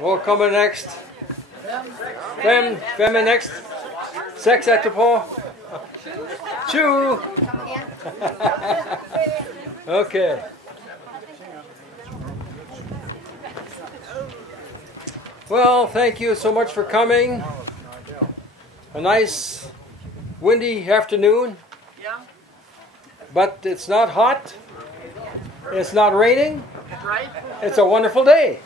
Vad kommer next? Vem är next? 6 etterpå? 20! Okay. Well, thank you so much for coming. A nice windy afternoon. But it's not hot. It's not raining. Right? It's a wonderful day.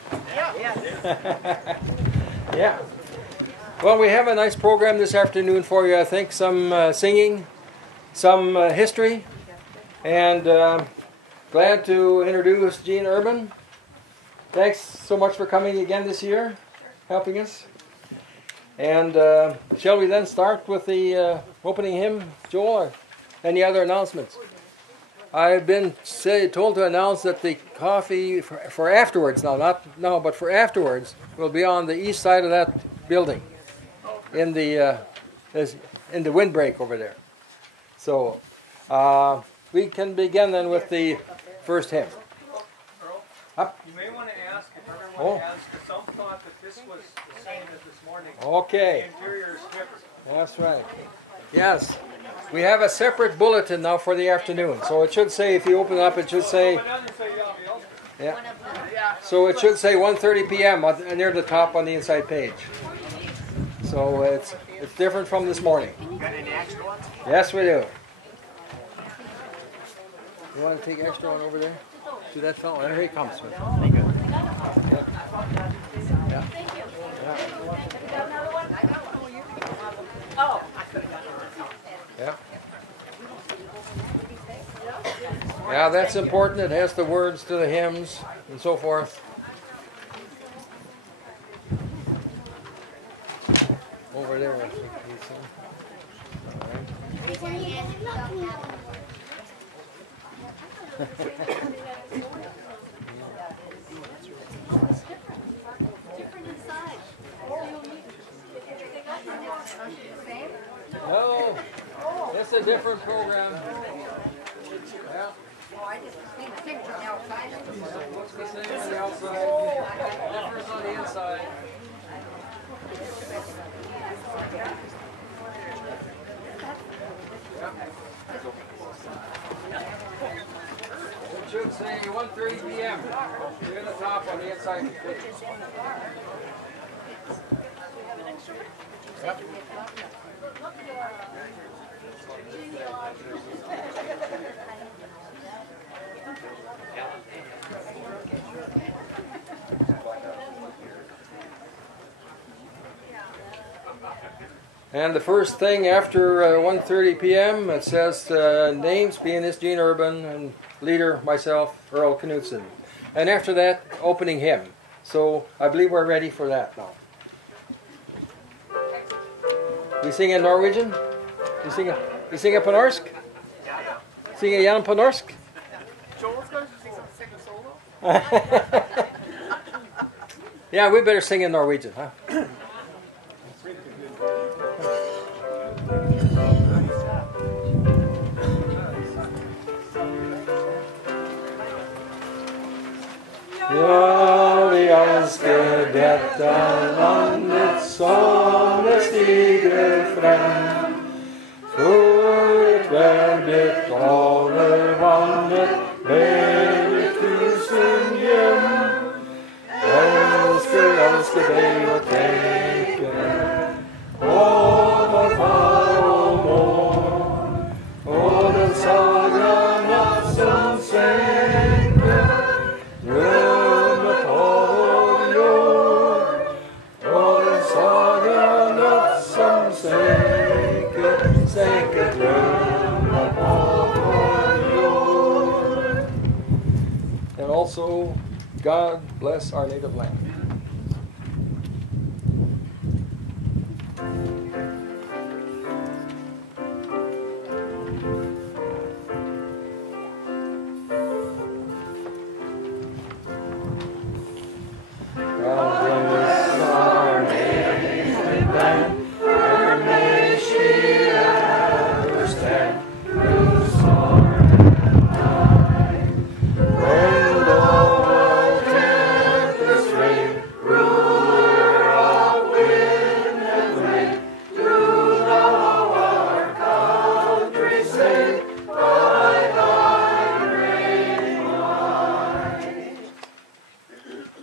Yeah. Well, we have a nice program this afternoon for you. I think some singing, some history, and glad to introduce Jean Urban. Thanks so much for coming again this year, helping us. And shall we then start with the opening hymn, Joel, or any other announcements? I've been told to announce that the coffee for afterwards, not now, but for afterwards, will be on the east side of that building, in the windbreak over there. So we can begin then with the first hymn. Earl, Up. you may want to ask if everyone has, because some thought that this was the same as this morning. Okay. The interior is different. That's right. Yes. We have a separate bulletin now for the afternoon. So it should say, if you open it up, it should say, yeah. So it should say 1:30 p.m. near the top on the inside page. So it's different from this morning. Got any extra ones? Yes, we do. You want to take extra one over there? To that fellow? Here he comes. Thank you. Yeah. Yeah. Oh. Yeah. Yeah, that's important. It has the words to the hymns and so forth. Over there. I think he's in. No, it's a different program. Yeah. Looks the same on the outside. Different on the inside. It should say 1:30 p.m. near the top on the inside. Yep. And the first thing after 1:30 p.m. it says names, pianist Jean Urban, and leader myself, Earl Knutson. And after that, opening hymn. So I believe we're ready for that now. We sing in Norwegian? You sing a på norsk? Sing igjen på norsk? Joel's going to sing a solo? Yeah, we better sing in Norwegian, huh? Ja, vi elsker dette landet som det stiger frem. For hver blitt over vannet med 1000 hjem. Elsker deg og tenke på vår far og mor, og den sagra natt som senker drømmer på vår jord, og den sagra natt som senker drømmer på vår jord. And also, God bless our native land. When the world tempest reign,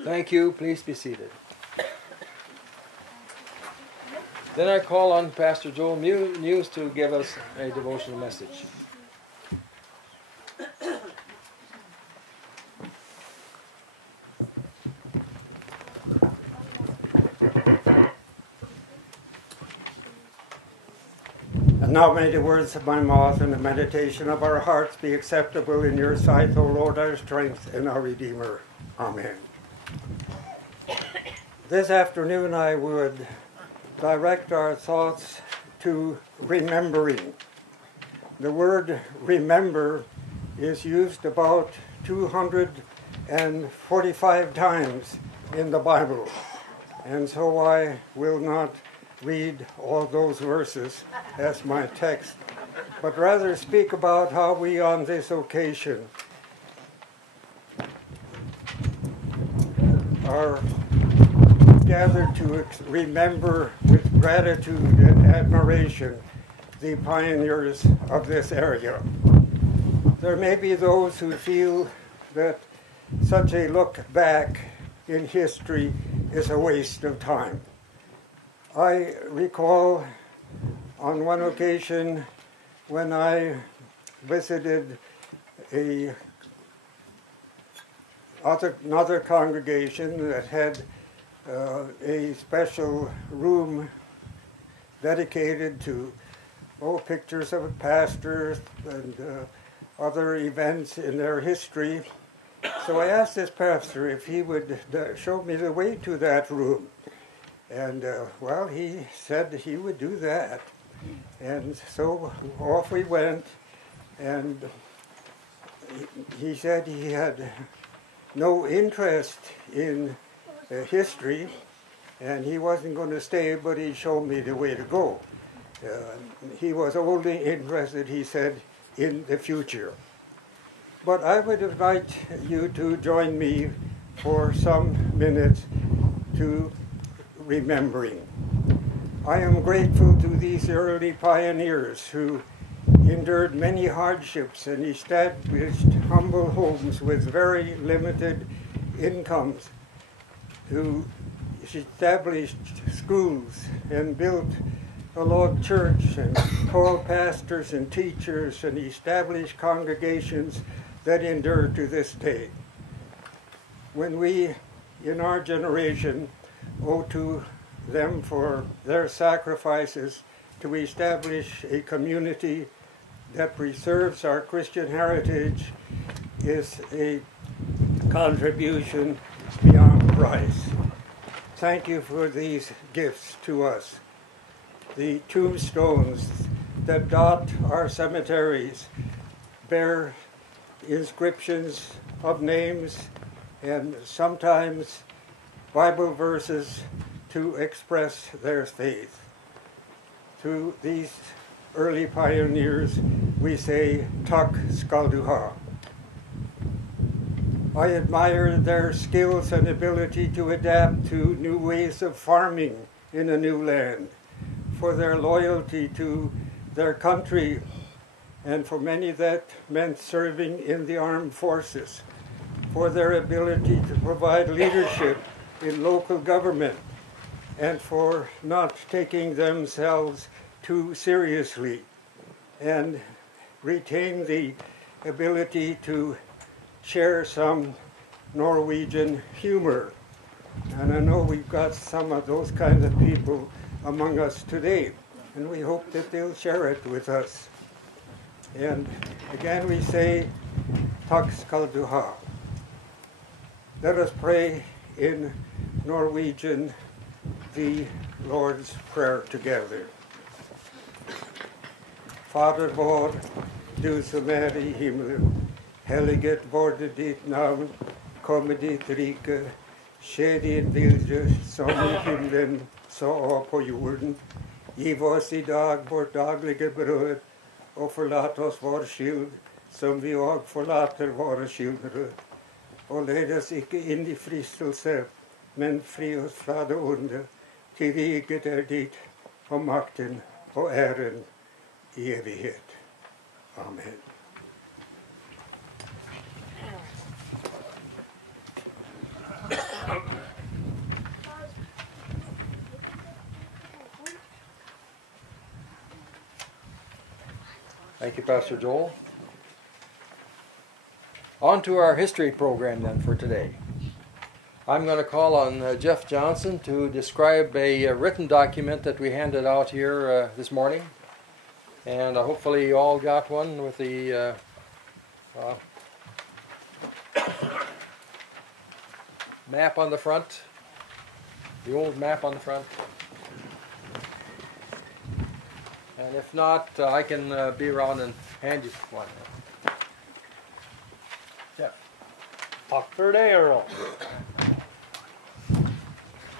Thank you. Please be seated. Then I call on Pastor Joel Muse to give us a devotional message. And now may the words of my mouth and the meditation of our hearts be acceptable in your sight, O Lord, our strength and our Redeemer. Amen. This afternoon I would direct our thoughts to remembering. The word remember is used about 245 times in the Bible, and so I will not read all those verses as my text, but rather speak about how we on this occasion are gathered to remember with gratitude and admiration the pioneers of this area. There may be those who feel that such a look back in history is a waste of time. I recall on one occasion when I visited another congregation that had a special room dedicated to pictures of pastors and other events in their history. So I asked this pastor if he would show me the way to that room. And, well, he said he would do that. And so off we went, and he said he had no interest in history, and he wasn't going to stay, but he showed me the way to go. He was only interested, he said, in the future. But I would invite you to join me for some minutes to remembering. I am grateful to these early pioneers who endured many hardships and established humble homes with very limited incomes, who established schools and built a log church and called pastors and teachers and established congregations that endure to this day. When we, in our generation, owe to them for their sacrifices to establish a community that preserves our Christian heritage, is a contribution beyond price. Thank you for these gifts to us. The tombstones that dot our cemeteries bear inscriptions of names and sometimes Bible verses to express their faith. To these early pioneers, we say, Tak skal du ha. I admire their skills and ability to adapt to new ways of farming in a new land, for their loyalty to their country, and for many that meant serving in the armed forces, for their ability to provide leadership in local government, and for not taking themselves too seriously, and retain the ability to share some Norwegian humor. And I know we've got some of those kinds of people among us today, and we hope that they'll share it with us. And again we say, Tak skal du ha. Let us pray in Norwegian the Lord's Prayer together. Fader vår, du som i himmelen, helliget vorde ditt namn, komme ditt rike, skje din vilje som i himlen, så på jorden. Giv oss i dag vårt daglige brød, og forlat oss vår skyld, som vi også forlater våre skyldnere. Og led oss ikke inn i fristelse, men fri oss fra det onde, til riket ditt, og makten og æren i evighet. Amen. Thank you, Pastor Joel. On to our history program then for today. I'm going to call on Jeff Johnson to describe a written document that we handed out here this morning. And hopefully you all got one with the map on the front, the old map on the front. And if not, I can be around and hand you one. Jeff. Talk for a day, Earl.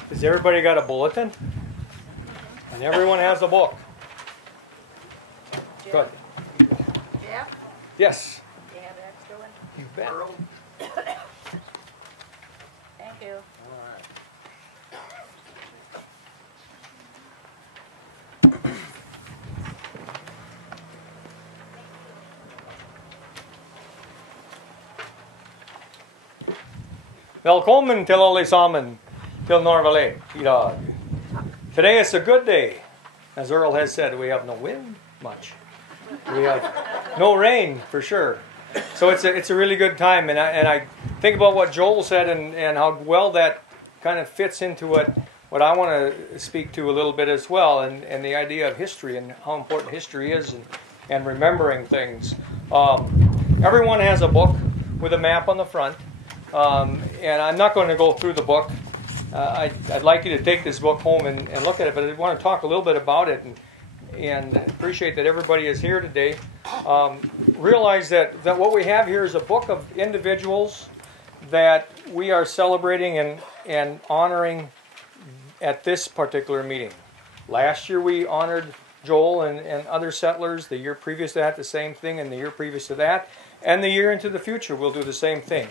Has everybody got a bulletin? And everyone has a book. Jeff? Good. Jeff? Yes. Do you have an extra one? You bet. Thank you. Välkommen till allesammans till Norway Lake idag. Today is a good day. As Earl has said, we have no wind much. We have no rain for sure. So it's a really good time, and I think about what Joel said and how well that kind of fits into what I want to speak to a little bit as well, and the idea of history and how important history is and remembering things. Everyone has a book with a map on the front. And I'm not going to go through the book. I'd like you to take this book home and look at it, but I want to talk a little bit about it and appreciate that everybody is here today. Realize that what we have here is a book of individuals that we are celebrating and honoring at this particular meeting. Last year we honored Joel and other settlers. The year previous to that, the same thing, and the year previous to that. And the year into the future, we'll do the same thing.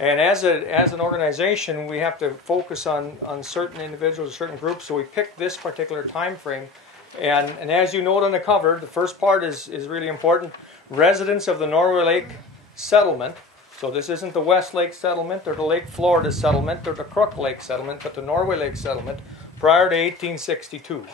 And as an organization, we have to focus on certain individuals, certain groups. So we picked this particular time frame. And as you note on the cover, the first part is really important. Residents of the Norway Lake settlement. So this isn't the West Lake settlement or the Lake Florida settlement or the Crook Lake settlement, but the Norway Lake settlement prior to 1862,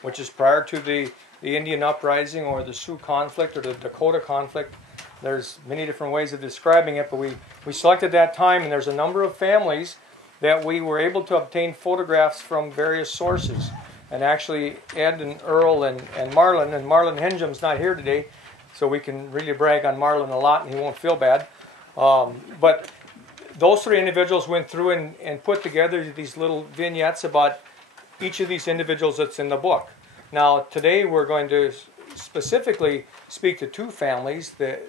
which is prior to the Indian Uprising or the Sioux conflict or the Dakota conflict. There's many different ways of describing it, but we selected that time, and there's a number of families that we were able to obtain photographs from various sources. And actually, Ed and Earl and Marlon Henjum's not here today, so we can really brag on Marlon a lot, and he won't feel bad. But those three individuals went through and put together these little vignettes about each of these individuals that's in the book. Now, today we're going to specifically speak to two families, the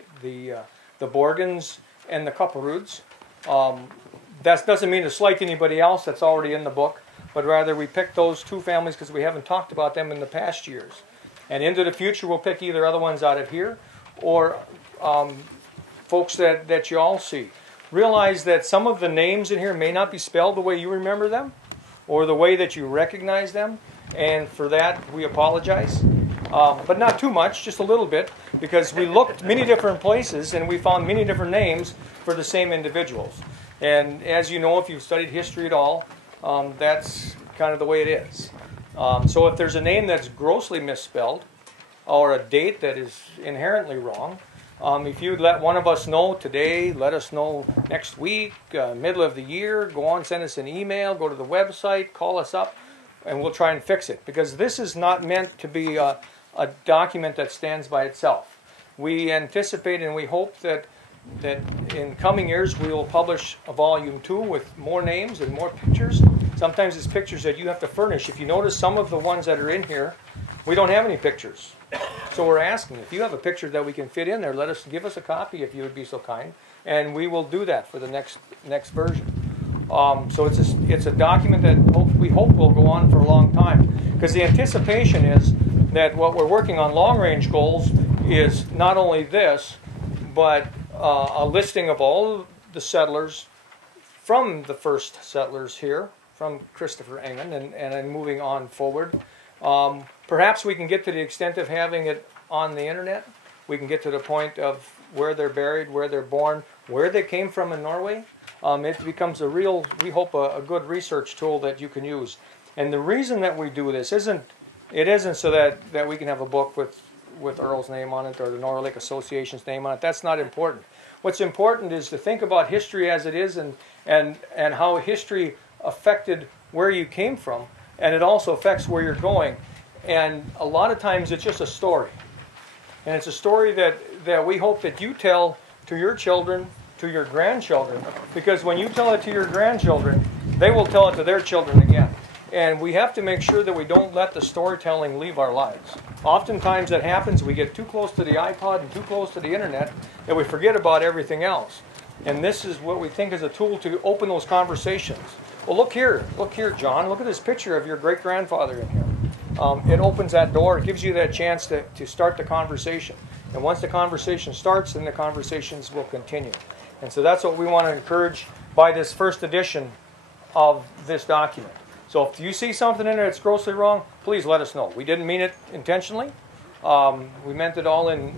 Borgens and the Kapperuds. That doesn't mean to slight anybody else that's already in the book, but rather we picked those two families because we haven't talked about them in the past years. And into the future, we'll pick either other ones out of here or folks that you all see. Realize that some of the names in here may not be spelled the way you remember them or the way that you recognize them, and for that we apologize. But not too much, just a little bit, because we looked many different places and we found many different names for the same individuals. And as you know, if you've studied history at all, that's kind of the way it is. So if there's a name that's grossly misspelled or a date that is inherently wrong, if you'd let one of us know today, let us know next week, middle of the year, go on, send us an email, go to the website, call us up, and we'll try and fix it. Because this is not meant to be a document that stands by itself. We anticipate and we hope that in coming years we will publish a volume 2 with more names and more pictures. Sometimes it's pictures that you have to furnish. If you notice, some of the ones that are in here, we don't have any pictures. So we're asking, if you have a picture that we can fit in there, give us a copy if you would be so kind, and we will do that for the next version. So it's a document that we hope will go on for a long time, because the anticipation is that what we're working on long-range goals is not only this, but a listing of all the settlers from the first settlers here, from Christopher Engen, and then moving on forward. Perhaps we can get to the extent of having it on the internet. We can get to the point of where they're buried, where they're born, where they came from in Norway. It becomes a real, we hope, a good research tool that you can use. And the reason that we do this isn't so that we can have a book with with Earl's name on it or the Norway Lake Association's name on it. That's not important. What's important is to think about history as it is and how history affected where you came from, and it also affects where you're going. And a lot of times it's just a story. And it's a story that we hope that you tell to your children, to your grandchildren, because when you tell it to your grandchildren, they will tell it to their children again. And we have to make sure that we don't let the storytelling leave our lives. Oftentimes that happens, we get too close to the iPod and too close to the internet that we forget about everything else. And this is what we think is a tool to open those conversations. Well, look here, John, look at this picture of your great-grandfather in here. It opens that door, it gives you that chance to start the conversation. And once the conversation starts, then the conversations will continue. And so that's what we want to encourage by this first edition of this document. So if you see something in there that's grossly wrong, please let us know. We didn't mean it intentionally. We meant it all in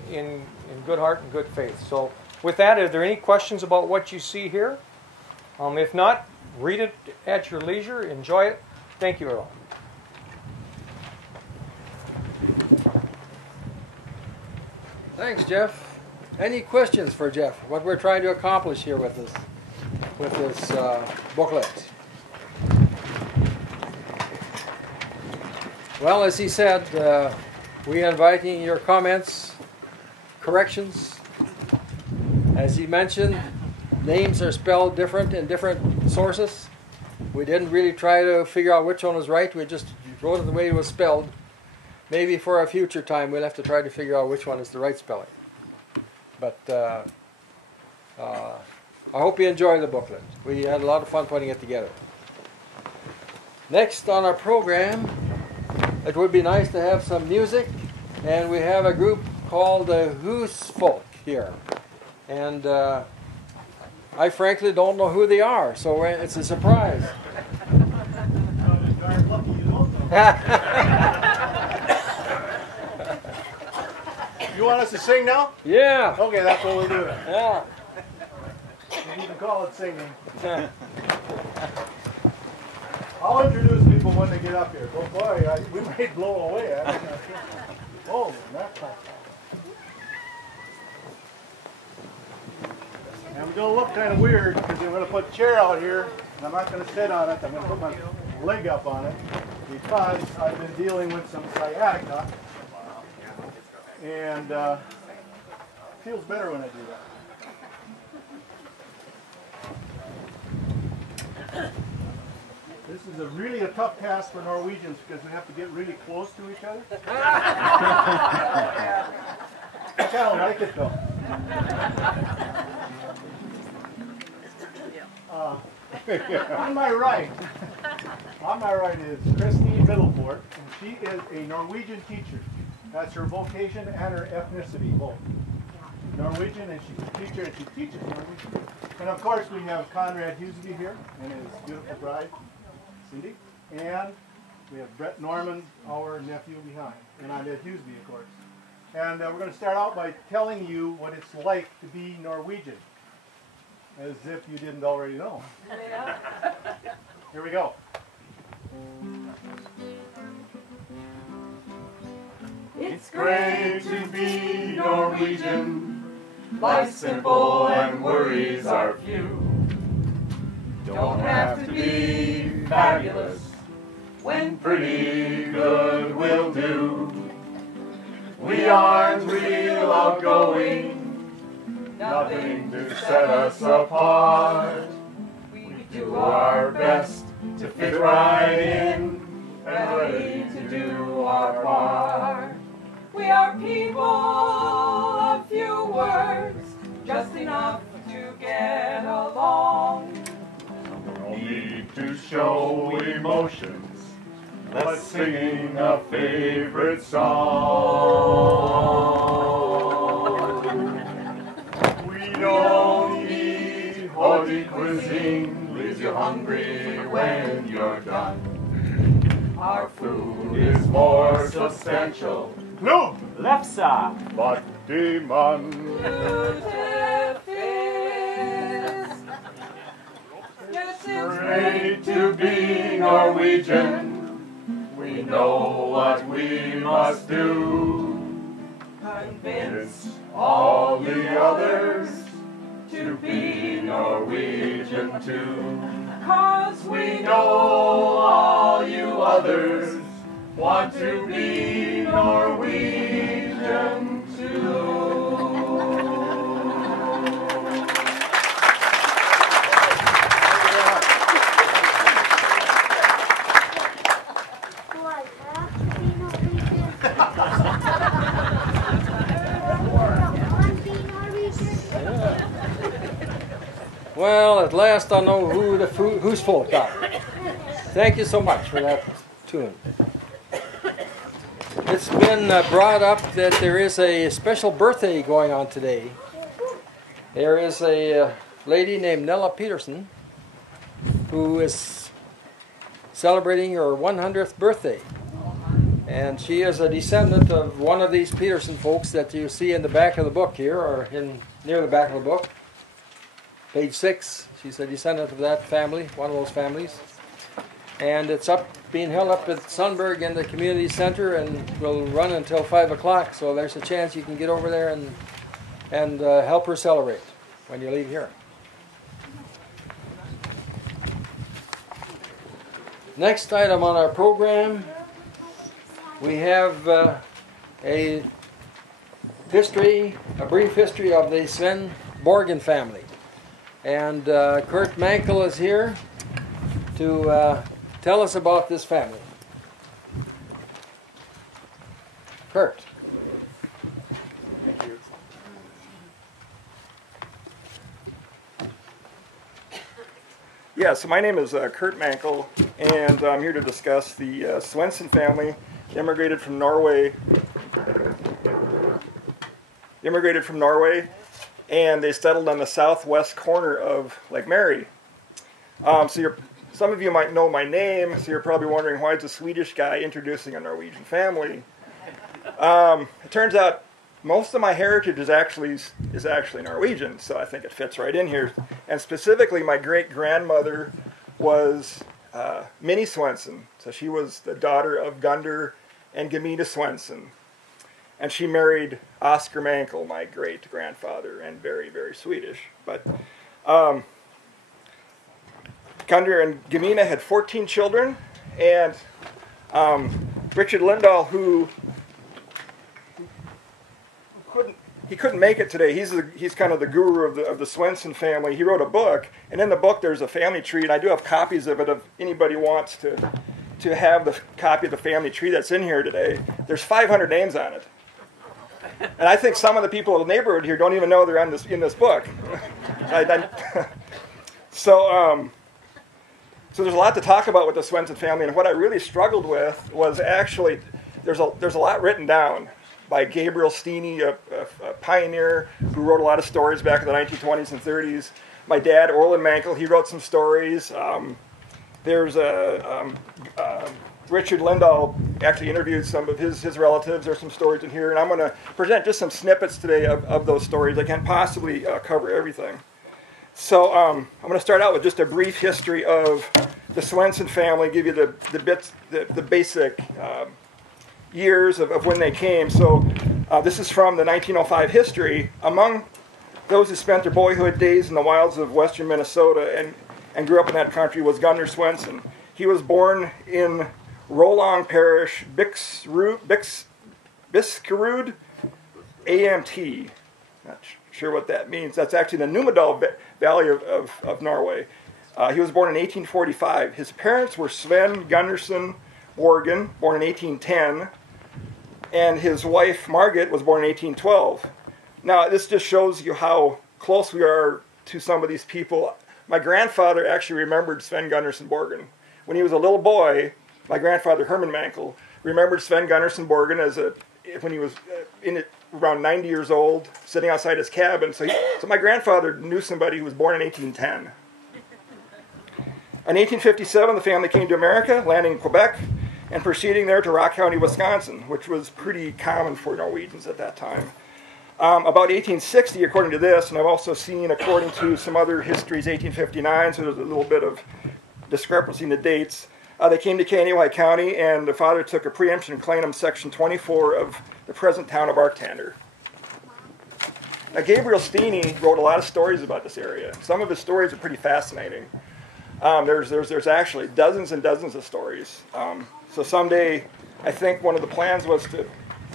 good heart and good faith. So with that, are there any questions about what you see here? If not, read it at your leisure. Enjoy it. Thank you, Earl. Thanks, Jeff. Any questions for Jeff? What we're trying to accomplish here with this booklet? Well, as he said, we are inviting your comments, corrections. As he mentioned, names are spelled different in different sources. We didn't really try to figure out which one was right. We just wrote it the way it was spelled. Maybe for a future time we'll have to try to figure out which one is the right spelling. But I hope you enjoy the booklet. We had a lot of fun putting it together. Next on our program, it would be nice to have some music, and we have a group called the Husfolk here. And I frankly don't know who they are, so it's a surprise. You want us to sing now? Yeah. Okay, that's what we'll do. Yeah. You can call it singing. I'll introduce people when they get up here. Oh boy, we might blow away. Oh, that's fine. And we're going to look kind of weird because I'm going to put a chair out here and I'm not going to sit on it. I'm going to put my leg up on it because I've been dealing with some sciatica. And it feels better when I do that. This is really a tough task for Norwegians because we have to get really close to each other. I kind of like it though. On my right is Christine Middleport, and she is a Norwegian teacher. That's her vocation and her ethnicity, both. Norwegian, and she's a teacher, and she teaches Norwegian. And of course, we have Conrad Huseby here, and his beautiful bride, Cindy. And we have Brett Norman, our nephew, behind. And I'm Ed Huseby, of course. And we're going to start out by telling you what it's like to be Norwegian, as if you didn't already know. Yeah. Here we go. It's great to be Norwegian. Life's simple and worries are few. Don't have to be fabulous when pretty good will do. We aren't real outgoing, nothing to set us apart. We do our best to fit right in and ready to do our part. We are people of few words, just enough to get along. No need to show emotions, let's sing a favorite song. We don't eat haute cuisine, leaves you hungry when you're done. Our food is more substantial. No! Lefsa. But demon. Great to be Norwegian. We know what we must do. convince all the others to be Norwegian too. 'Cause we know all you others want to be Norwegian too. Well, at last I know who the Husfolk are. Thank you so much for that tune. It's been brought up that there is a special birthday going on today. There is a lady named Nella Peterson who is celebrating her 100th birthday. And she is a descendant of one of these Peterson folks that you see in the back of the book here, or near the back of the book. Page 6, she's a descendant of that family, one of those families. And it's being held up at Sundberg in the community center and will run until 5 o'clock. So there's a chance you can get over there and help her celebrate when you leave here. Next item on our program, we have a brief history of the Sven Borgen family. And Kurt Mankell is here to tell us about this family. Kurt. Thank you. Yeah, so my name is Kurt Mankell, and I'm here to discuss the Swenson family. They immigrated from Norway. And they settled on the southwest corner of Lake Mary. Some of you might know my name, so you're probably wondering why is a Swedish guy introducing a Norwegian family. It turns out most of my heritage is actually Norwegian, so I think it fits right in here. And specifically, my great-grandmother was Minnie Swenson. So she was the daughter of Gunder and Gamita Swenson. And she married Oscar Mankell, my great-grandfather, and very, very Swedish. But Gunder and Gamita had 14 children, and Richard Lindahl, who couldn't make it today. He's kind of the guru of the Swenson family. He wrote a book, and in the book there's a family tree, and I do have copies of it if anybody wants to have the copy of the family tree that's in here today. There's 500 names on it. And I think some of the people in the neighborhood here don't even know they're in this book. So there's a lot to talk about with the Swenson family, and what I really struggled with was actually there's a lot written down by Gabriel Steeny, a pioneer who wrote a lot of stories back in the 1920s and 30s. My dad, Earl Mankell, he wrote some stories. There's Richard Lindahl actually interviewed some of his relatives. There's some stories in here, and I'm going to present just some snippets today of those stories. I can't possibly cover everything. So I'm going to start out with just a brief history of the Swenson family, give you the basic years of when they came. So this is from the 1905 history. Among those who spent their boyhood days in the wilds of western Minnesota and grew up in that country was Gunnar Swenson. He was born in Rolong Parish, Biskerud, AMT. Not sure what that means. That's actually the Numedal Valley of Norway. He was born in 1845. His parents were Sven Gunnarsson Borgen, born in 1810, and his wife Margit was born in 1812. Now, this just shows you how close we are to some of these people. My grandfather actually remembered Sven Gunnarsson Borgen. When he was a little boy, my grandfather Herman Mankell remembered Sven Gunnarsson Borgen when he was around 90 years old, sitting outside his cabin. So my grandfather knew somebody who was born in 1810. In 1857, the family came to America, landing in Quebec, and proceeding there to Rock County, Wisconsin, which was pretty common for Norwegians at that time. About 1860, according to this, and I've also seen, according to some other histories, 1859, so there's a little bit of discrepancy in the dates. They came to Kaneohe County, and the father took a preemption claim in Section 24 of the present town of Arctander. Now, Gabriel Steeney wrote a lot of stories about this area. Some of his stories are pretty fascinating. There's actually dozens and dozens of stories. So someday, I think one of the plans was to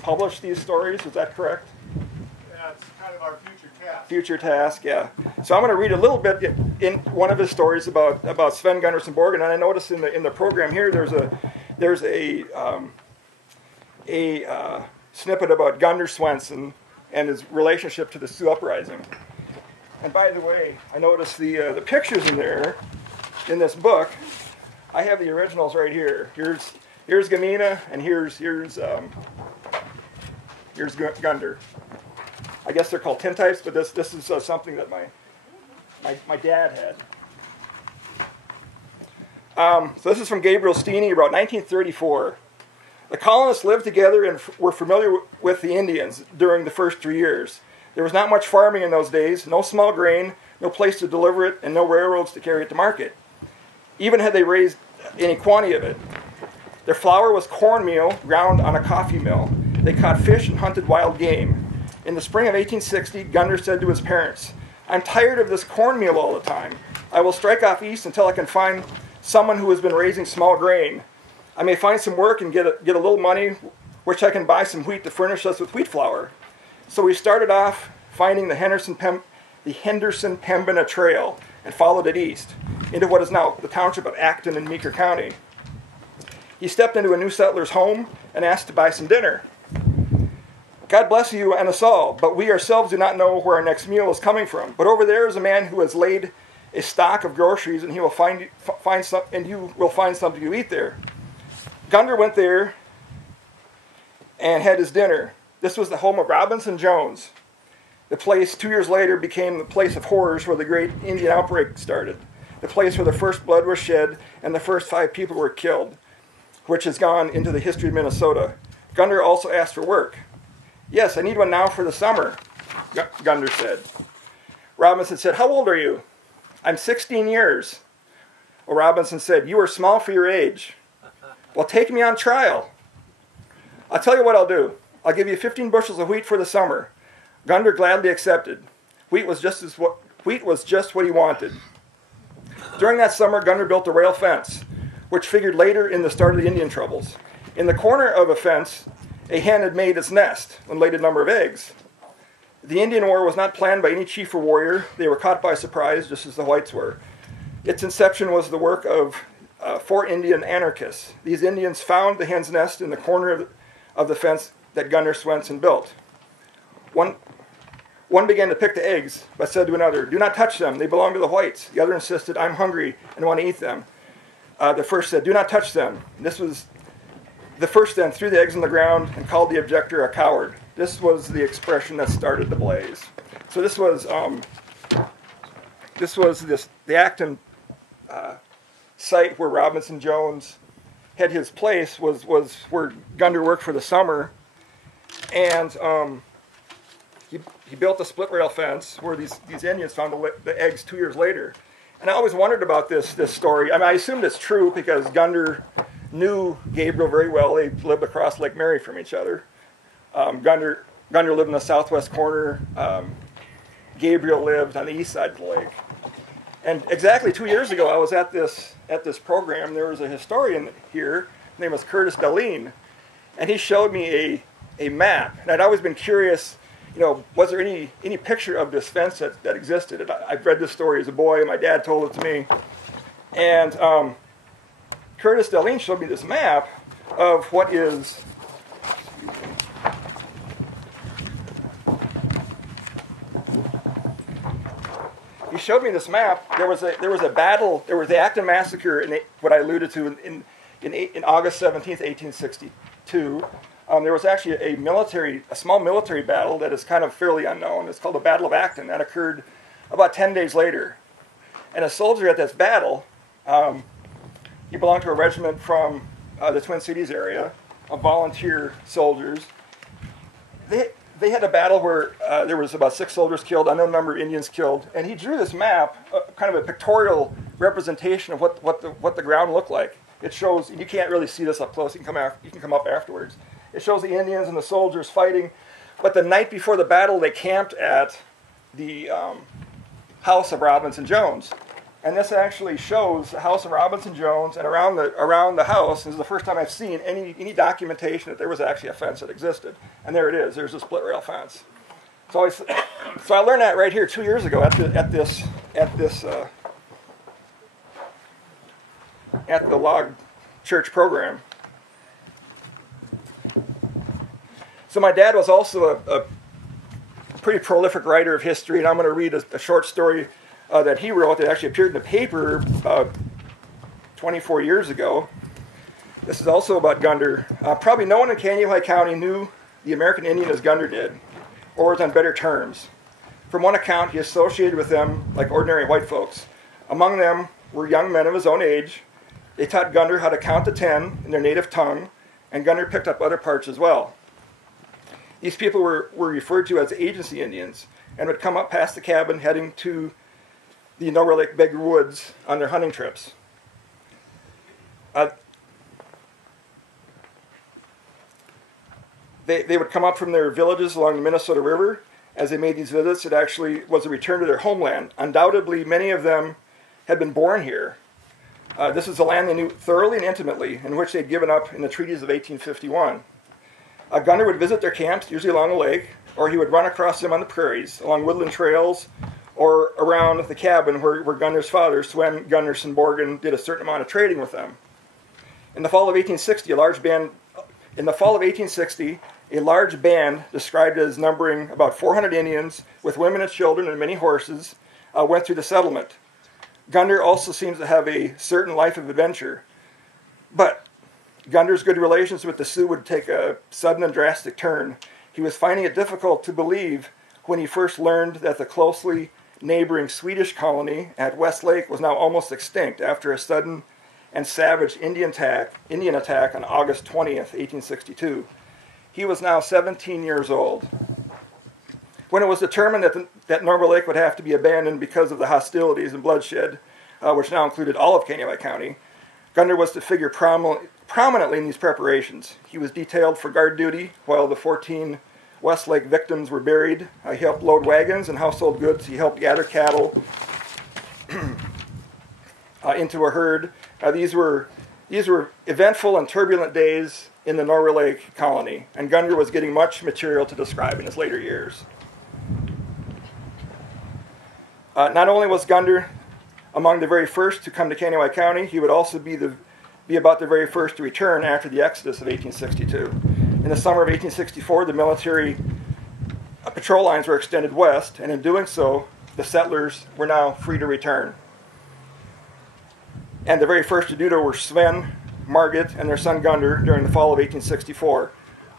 publish these stories. Is that correct? Yeah, it's kind of our future task. Future task, yeah. So I'm going to read a little bit in one of his stories about Sven Borgen. And I noticed in the program here there's a snippet about Gunnar Swenson and his relationship to the Sioux Uprising. And by the way, I noticed the pictures in there in this book. I have the originals right here. Here's Gamina, and here's Gundar. I guess they're called tintypes, but this is something that my dad had. So this is from Gabriel Steeney, about 1934. The colonists lived together and were familiar with the Indians during the first 3 years. There was not much farming in those days, no small grain, no place to deliver it, and no railroads to carry it to market, even had they raised any quantity of it. Their flour was cornmeal ground on a coffee mill. They caught fish and hunted wild game. In the spring of 1860, Gunnar said to his parents, "I'm tired of this cornmeal all the time. I will strike off east until I can find someone who has been raising small grain. I may find some work and get a little money, which I can buy some wheat to furnish us with wheat flour." So we started off finding the Henderson-Pembina Trail and followed it east into what is now the township of Acton in Meeker County. He stepped into a new settler's home and asked to buy some dinner. "God bless you and us all, but we ourselves do not know where our next meal is coming from. But over there is a man who has laid a stock of groceries, and he will find some, and you will find something to eat there." Gunnar went there and had his dinner. This was the home of Robinson Jones. The place 2 years later became the place of horrors where the great Indian outbreak started. The place where the first blood was shed and the first 5 people were killed, which has gone into the history of Minnesota. Gunnar also asked for work. "Yes, I need one now for the summer," Gunnar said. Robinson said, "How old are you?" "I'm 16 years. Well, Robinson said, "You are small for your age." "Well, take me on trial." "I'll tell you what I'll do. I'll give you 15 bushels of wheat for the summer." Gunnar gladly accepted. Wheat was just what he wanted. During that summer, Gunnar built a rail fence, which figured later in the start of the Indian troubles. In the corner of a fence, a hen had made its nest and laid a number of eggs. The Indian War was not planned by any chief or warrior. They were caught by surprise, just as the whites were. Its inception was the work of 4 Indian anarchists. These Indians found the hen's nest in the corner of the fence that Gunnar Swenson built. One began to pick the eggs, but said to another, "Do not touch them, they belong to the whites." The other insisted, "I'm hungry and want to eat them." The first said, "Do not touch them." The first then threw the eggs on the ground and called the objector a coward. This was the expression that started the blaze. So this was the Acton site where Robinson Jones had his place was where Gunnar worked for the summer, and he built a split rail fence where these Indians found the eggs 2 years later. And I always wondered about this story. I mean, I assumed it's true because Gunnar knew Gabriel very well. They lived across Lake Mary from each other. Gunnar lived in the southwest corner. Gabriel lived on the east side of the lake. And exactly 2 years ago, I was at this program. There was a historian here. His name was Curtis Deline, and he showed me a map. And I'd always been curious, was there any picture of this fence that existed? And I've read this story as a boy, and my dad told it to me. And Curtis Deline showed me this map of what is... He showed me this map. There was a battle. There was the Acton massacre, what I alluded to in August 17th, 1862. There was actually a small military battle that is kind of fairly unknown. It's called the Battle of Acton. That occurred about 10 days later. And a soldier at this battle, he belonged to a regiment from the Twin Cities area of volunteer soldiers. They had a battle where there was about 6 soldiers killed, unknown number of Indians killed, and he drew this map, kind of a pictorial representation of what the ground looked like. It shows, you can't really see this up close. You can come up afterwards. It shows the Indians and the soldiers fighting, but the night before the battle, they camped at the house of Robinson Jones. And this actually shows the house of Robinson Jones, and around the house, this is the first time I've seen any documentation that there was actually a fence that existed. And there it is. There's a split rail fence. So I learned that right here 2 years ago at the log church program. So my dad was also a pretty prolific writer of history, and I'm going to read a short story that he wrote that actually appeared in the paper about 24 years ago. This is also about Gundar. Probably no one in Kaneohe County knew the American Indian as Gundar did, or was on better terms. From one account, he associated with them like ordinary white folks. Among them were young men of his own age. They taught Gundar how to count to 10 in their native tongue, and Gundar picked up other parts as well. These people were referred to as agency Indians, and would come up past the cabin heading to the Norway Lake Big Woods on their hunting trips. They would come up from their villages along the Minnesota River. As they made these visits, it actually was a return to their homeland. Undoubtedly, many of them had been born here. This is a land they knew thoroughly and intimately, in which they'd given up in the treaties of 1851. Gundar would visit their camps, usually along the lake, or he would run across them on the prairies, along woodland trails, or around the cabin where Gundar's father, Sven Borgen, did a certain amount of trading with them. In the fall of 1860, a large band, described as numbering about 400 Indians, with women and children and many horses, went through the settlement. Gundar also seems to have a certain life of adventure. But Gundar's good relations with the Sioux would take a sudden and drastic turn. He was finding it difficult to believe when he first learned that the closely neighboring Swedish colony at West Lake was now almost extinct after a sudden and savage Indian attack on August 20th, 1862. He was now 17 years old. When it was determined that Norway Lake would have to be abandoned because of the hostilities and bloodshed, which now included all of Kaneohe County, Gundar was to figure prominently in these preparations. He was detailed for guard duty while the 14 West Lake victims were buried. He helped load wagons and household goods. He helped gather cattle into a herd. These were eventful and turbulent days in the Norway Lake colony, and Gundar was getting much material to describe in his later years. Not only was Gundar among the very first to come to Kaneohe County, he would also be about the very first to return after the Exodus of 1862. In the summer of 1864, the military patrol lines were extended west, and in doing so, the settlers were now free to return. And the very first to do so were Sven, Margit, and their son Gundar during the fall of 1864.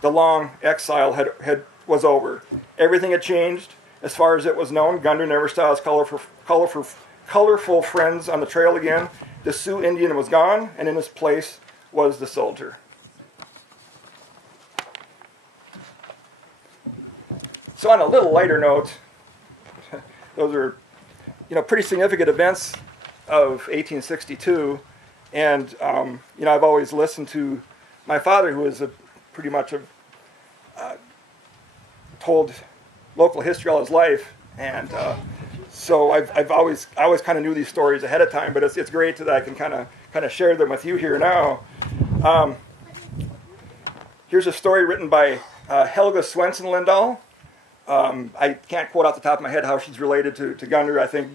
The long exile was over. Everything had changed. As far as it was known, Gundar never saw his colorful friends on the trail again. The Sioux Indian was gone, and in his place was the soldier. So on a little lighter note, those are, pretty significant events of 1862, and I've always listened to my father, who was pretty much told local history all his life, and so I always kind of knew these stories ahead of time, but it's great that I can kind of share them with you here now. Here's a story written by Helga Swenson Lindahl. I can't quote off the top of my head how she's related to Gundar. I think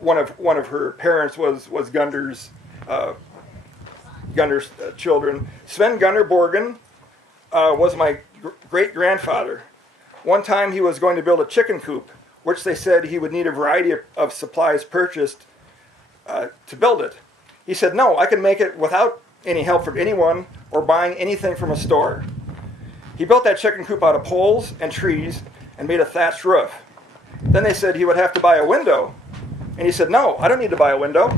one of her parents was Gundar's children. Sven Borgen was my great-grandfather. One time he was going to build a chicken coop, which they said he would need a variety of supplies purchased to build it. He said, "No, I can make it without any help from anyone or buying anything from a store." He built that chicken coop out of poles and trees and made a thatched roof. Then they said he would have to buy a window. And he said, "No, I don't need to buy a window."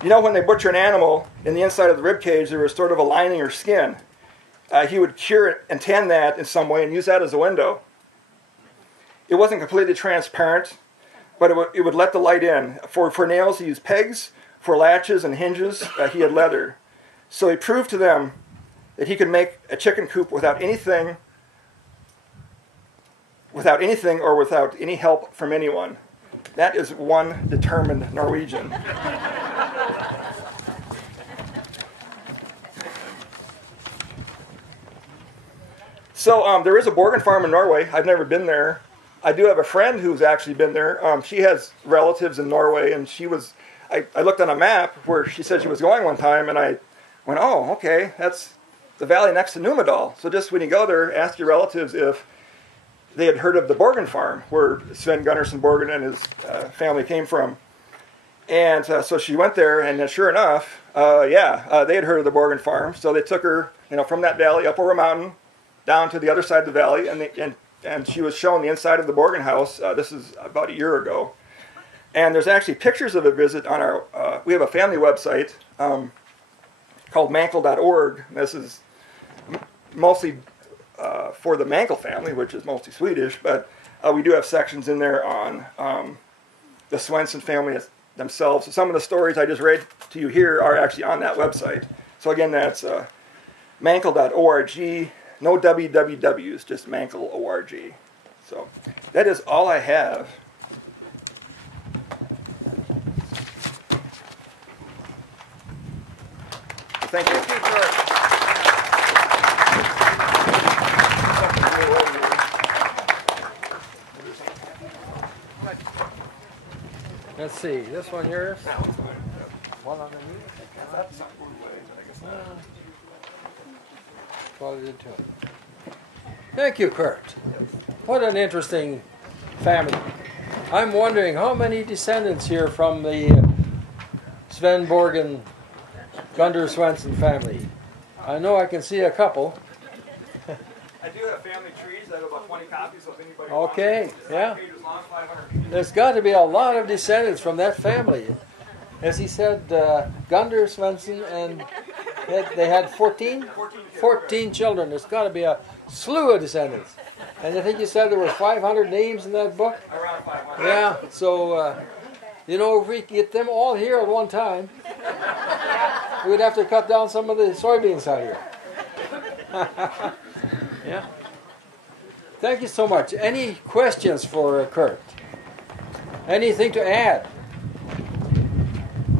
When they butcher an animal, in the inside of the rib cage there was sort of a lining or skin. He would cure it and tan that in some way and use that as a window. It wasn't completely transparent, but it would let the light in. For nails, he used pegs. For latches and hinges, he had leather. So he proved to them that he could make a chicken coop without anything without anything or without any help from anyone. That is one determined Norwegian. So there is a Borgen farm in Norway. I've never been there. I do have a friend who's actually been there. She has relatives in Norway, and I looked on a map where she said she was going one time, and I went, oh, okay, that's the valley next to Numedal. So just when you go there, ask your relatives if they had heard of the Borgen farm, where Sven Gunnarsson Borgen and his family came from. And so she went there, and sure enough, they had heard of the Borgen farm. So they took her, from that valley up over a mountain, down to the other side of the valley, and she was shown the inside of the Borgen house. This is about a year ago. And there's actually pictures of a visit on our, we have a family website called Mankell.org. This is mostly for the Mankell family, which is mostly Swedish, but we do have sections in there on the Swenson family themselves. So some of the stories I just read to you here are actually on that website. So again, that's Mankell.org. No wwws, just Mankell.org. So that is all I have. Thank you. Let's see, this one yours? One underneath? Probably did too. Thank you, Kurt. What an interesting family. I'm wondering how many descendants here from the Sven Borgen Gunnar Swenson family. I know I can see a couple. I do have family trees. I have about 20 copies, so if anybody Okay, wants it, yeah. page is long, 500. There's got to be a lot of descendants from that family. As he said, Gunnar Swenson, and they had 14 children. There's got to be a slew of descendants. And I think you said there were 500 names in that book? Around 500. Yeah, so, if we get them all here at one time, we'd have to cut down some of the soybeans out here. Yeah. Thank you so much. Any questions for Kurt? Anything to add?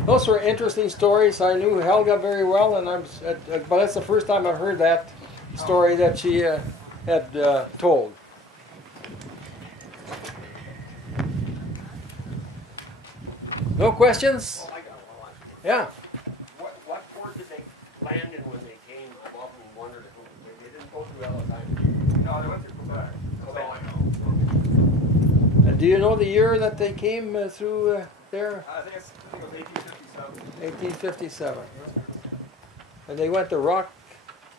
Those were interesting stories. I knew Helga very well, but that's the first time I've heard that story that she had told. No questions? Oh, I got one. Yeah. What port did they land in when they came? I've often wondered if they didn't go through Alabama. No, they went through Quebec. That's all I know. And do you know the year that they came through there? I think it was 1857. 1857. And they went to Rock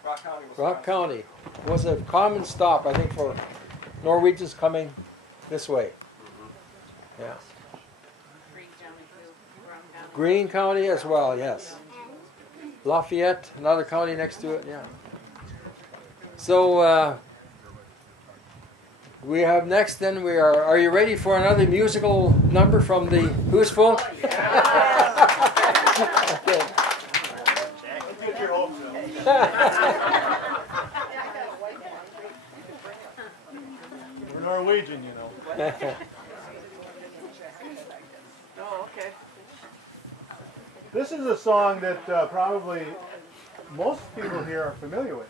County, Wisconsin. Rock County. It was a common stop, I think, for Norwegians coming this way. Yeah. Greene County as well, yes. Lafayette, another county next to it, yeah. So we have next then, are you ready for another musical number from the Husfolk? Okay. Get your hopes up. We're Norwegian, you know. Oh, okay. This is a song that probably most people here are familiar with.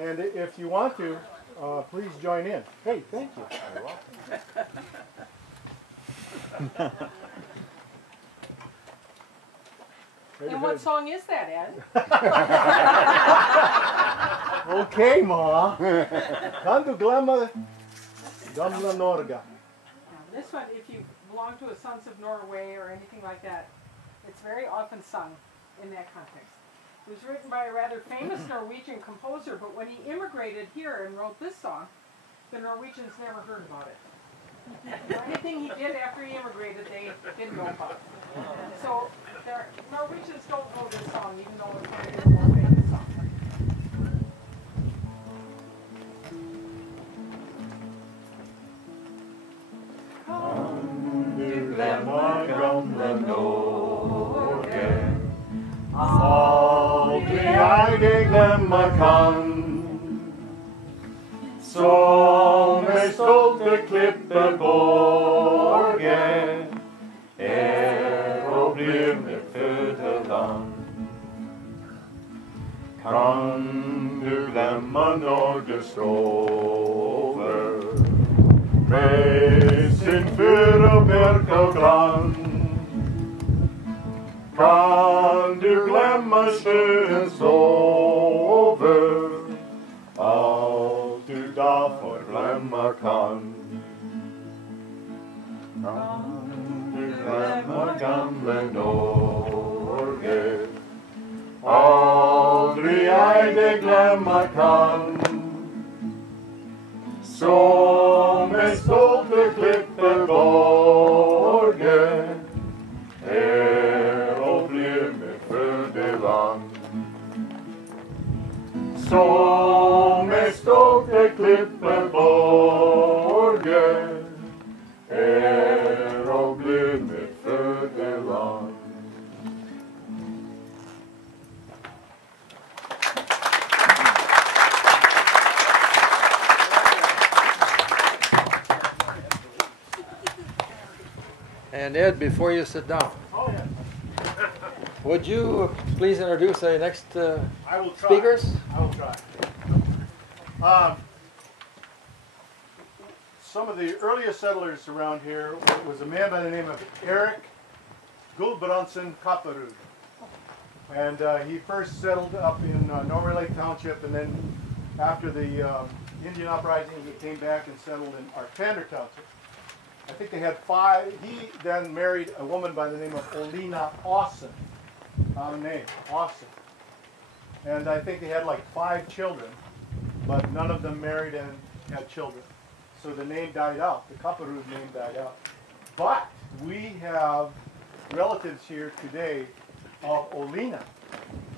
And if you want to, please join in. Hey, thank you. You're welcome. And what song is that, Ed? Okay, Ma. Kan du glömma gamla Norge? This one, if you belong to a Sons of Norway or anything like that, it's very often sung in that context. It was written by a rather famous Norwegian composer, but when he immigrated here and wrote this song, the Norwegians never heard about it. Anything he did after he immigrated, they didn't know about. So Norwegians don't know this song, even though it's one of their more famous songs. Glömma gamla Norge, aldrig jag det glömma kan, som med stolte Borgen. Earl blir mitt födeland. Kan du glömma Norges rover med sin fyr och björk och grann? Kan du glömma sjöns sover? Allt du därför glömma kan. Kan du glömma gamla Norge? Aldrig jag det glömma kan. Som en stolte klippe borgen och blir med födeland. Som en stolte klippe borgen och blir med födeland. And Ed, before you sit down, Oh, yeah. would you please introduce the next I will try. speakers? I will try. Some of the earliest settlers around here was a man by the name of Erik Gulbrandsen Kapperud. And he first settled up in Norway Lake Township, and then after the Indian uprising, he came back and settled in Arkander Township. I think they had 5. He then married a woman by the name of Olina Aasen. Not a name, Aasen. And I think they had like 5 children, but none of them married and had children. So the name died out. The Kapperud name died out. But we have relatives here today of Olina.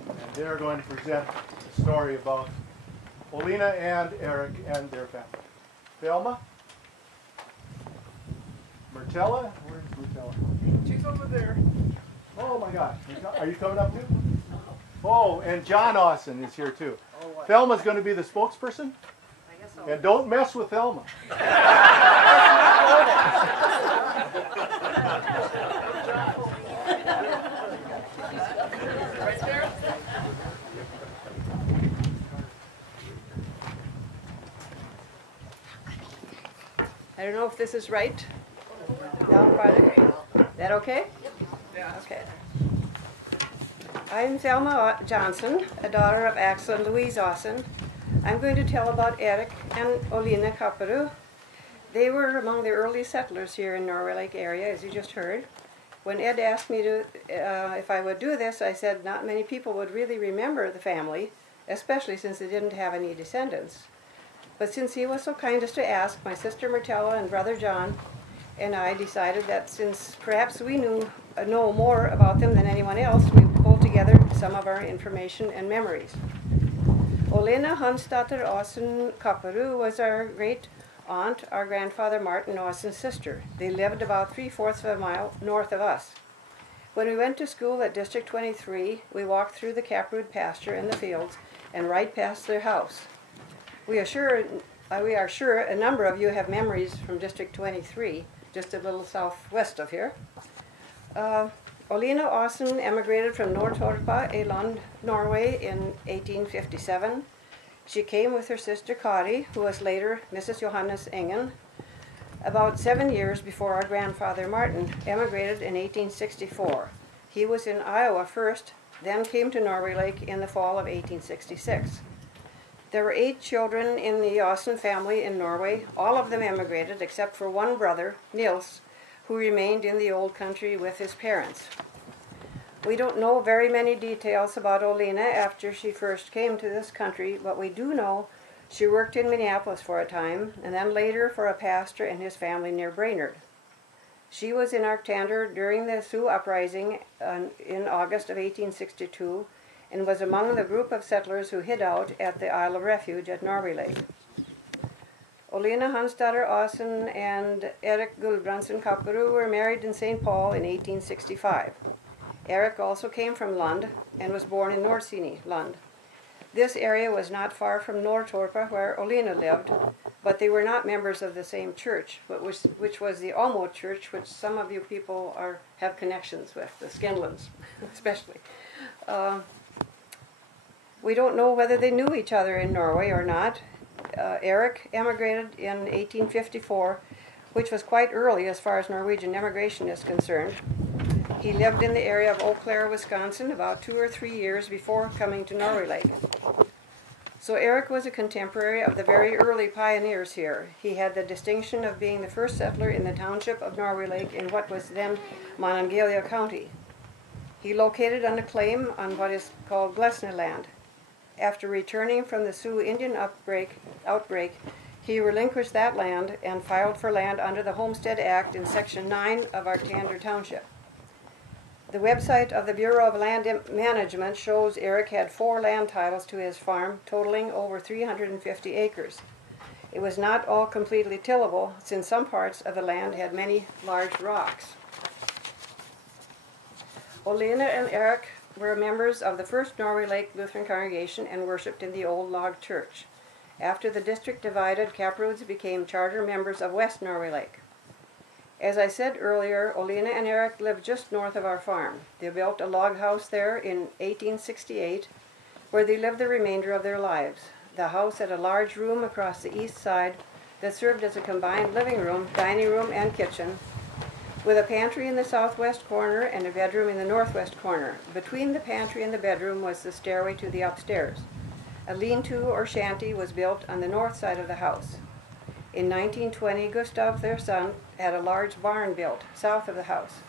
And they're going to present a story about Olina and Erik and their family. Thelma? Myrtella? Where's Myrtella? She's over there. Oh my gosh. Are you coming up too? Oh, and John Aasen is here too. Thelma's going to be the spokesperson? I guess so. And don't mess with Thelma. Right there. I don't know if this is right. Down farther. That okay? Yeah. Okay. I'm Thelma Johnson, a daughter of Axel and Louise Aasen. I'm going to tell about Erik and Olina Kapperud. They were among the early settlers here in Norway Lake area, as you just heard. When Ed asked me to, if I would do this, I said not many people would really remember the family, especially since they didn't have any descendants. But since he was so kind as to ask, my sister Myrtella and brother John and I decided that since perhaps we know more about them than anyone else, we would pull together some of our information and memories. Olina Hansdatter Aasen Kapperud was our great aunt, our grandfather Myrt and Aasen's sister. They lived about 3/4 of a mile north of us. When we went to school at District 23, we walked through the Kapperud pasture and the fields and right past their house. We are sure a number of you have memories from District 23, just a little southwest of here. Olina Aasen emigrated from Nordtorpa, Eland, Norway in 1857. She came with her sister Kari, who was later Mrs. Johannes Engen, about 7 years before our grandfather Martin emigrated in 1864. He was in Iowa first, then came to Norway Lake in the fall of 1866. There were 8 children in the Aasen family in Norway. All of them emigrated except for one brother, Nils, who remained in the old country with his parents. We don't know very many details about Olina after she first came to this country, but we do know she worked in Minneapolis for a time, and then later for a pastor and his family near Brainerd. She was in Arkander during the Sioux uprising in August of 1862, and was among the group of settlers who hid out at the Isle of Refuge at Norway Lake. Olina Hansdatter Aasen and Erik Gulbrandsen Kapperud were married in St. Paul in 1865. Erik also came from Lund and was born in Nordsini, Lund. This area was not far from Norrtorpa, where Olena lived, but they were not members of the same church, but which was the Almo church, which some of you people have connections with, the Skinlans especially. We don't know whether they knew each other in Norway or not. Eric emigrated in 1854, which was quite early as far as Norwegian immigration is concerned. He lived in the area of Eau Claire, Wisconsin, about 2 or 3 years before coming to Norway Lake. So Eric was a contemporary of the very early pioneers here. He had the distinction of being the first settler in the township of Norway Lake in what was then Monongalia County. He located on a claim on what is called Glesna land. After returning from the Sioux Indian outbreak, he relinquished that land and filed for land under the Homestead Act in Section 9 of Artander Township. The website of the Bureau of Land Management shows Eric had 4 land titles to his farm, totaling over 350 acres. It was not all completely tillable, since some parts of the land had many large rocks. Olena and Eric were members of the First Norway Lake Lutheran congregation and worshipped in the old log church. After the district divided, Kapperuds became charter members of West Norway Lake. As I said earlier, Olena and Eric lived just north of our farm. They built a log house there in 1868, where they lived the remainder of their lives. The house had a large room across the east side that served as a combined living room, dining room, and kitchen, with a pantry in the southwest corner and a bedroom in the northwest corner. Between the pantry and the bedroom was the stairway to the upstairs. A lean-to or shanty was built on the north side of the house. In 1920, Gustav, their son, had a large barn built south of the house.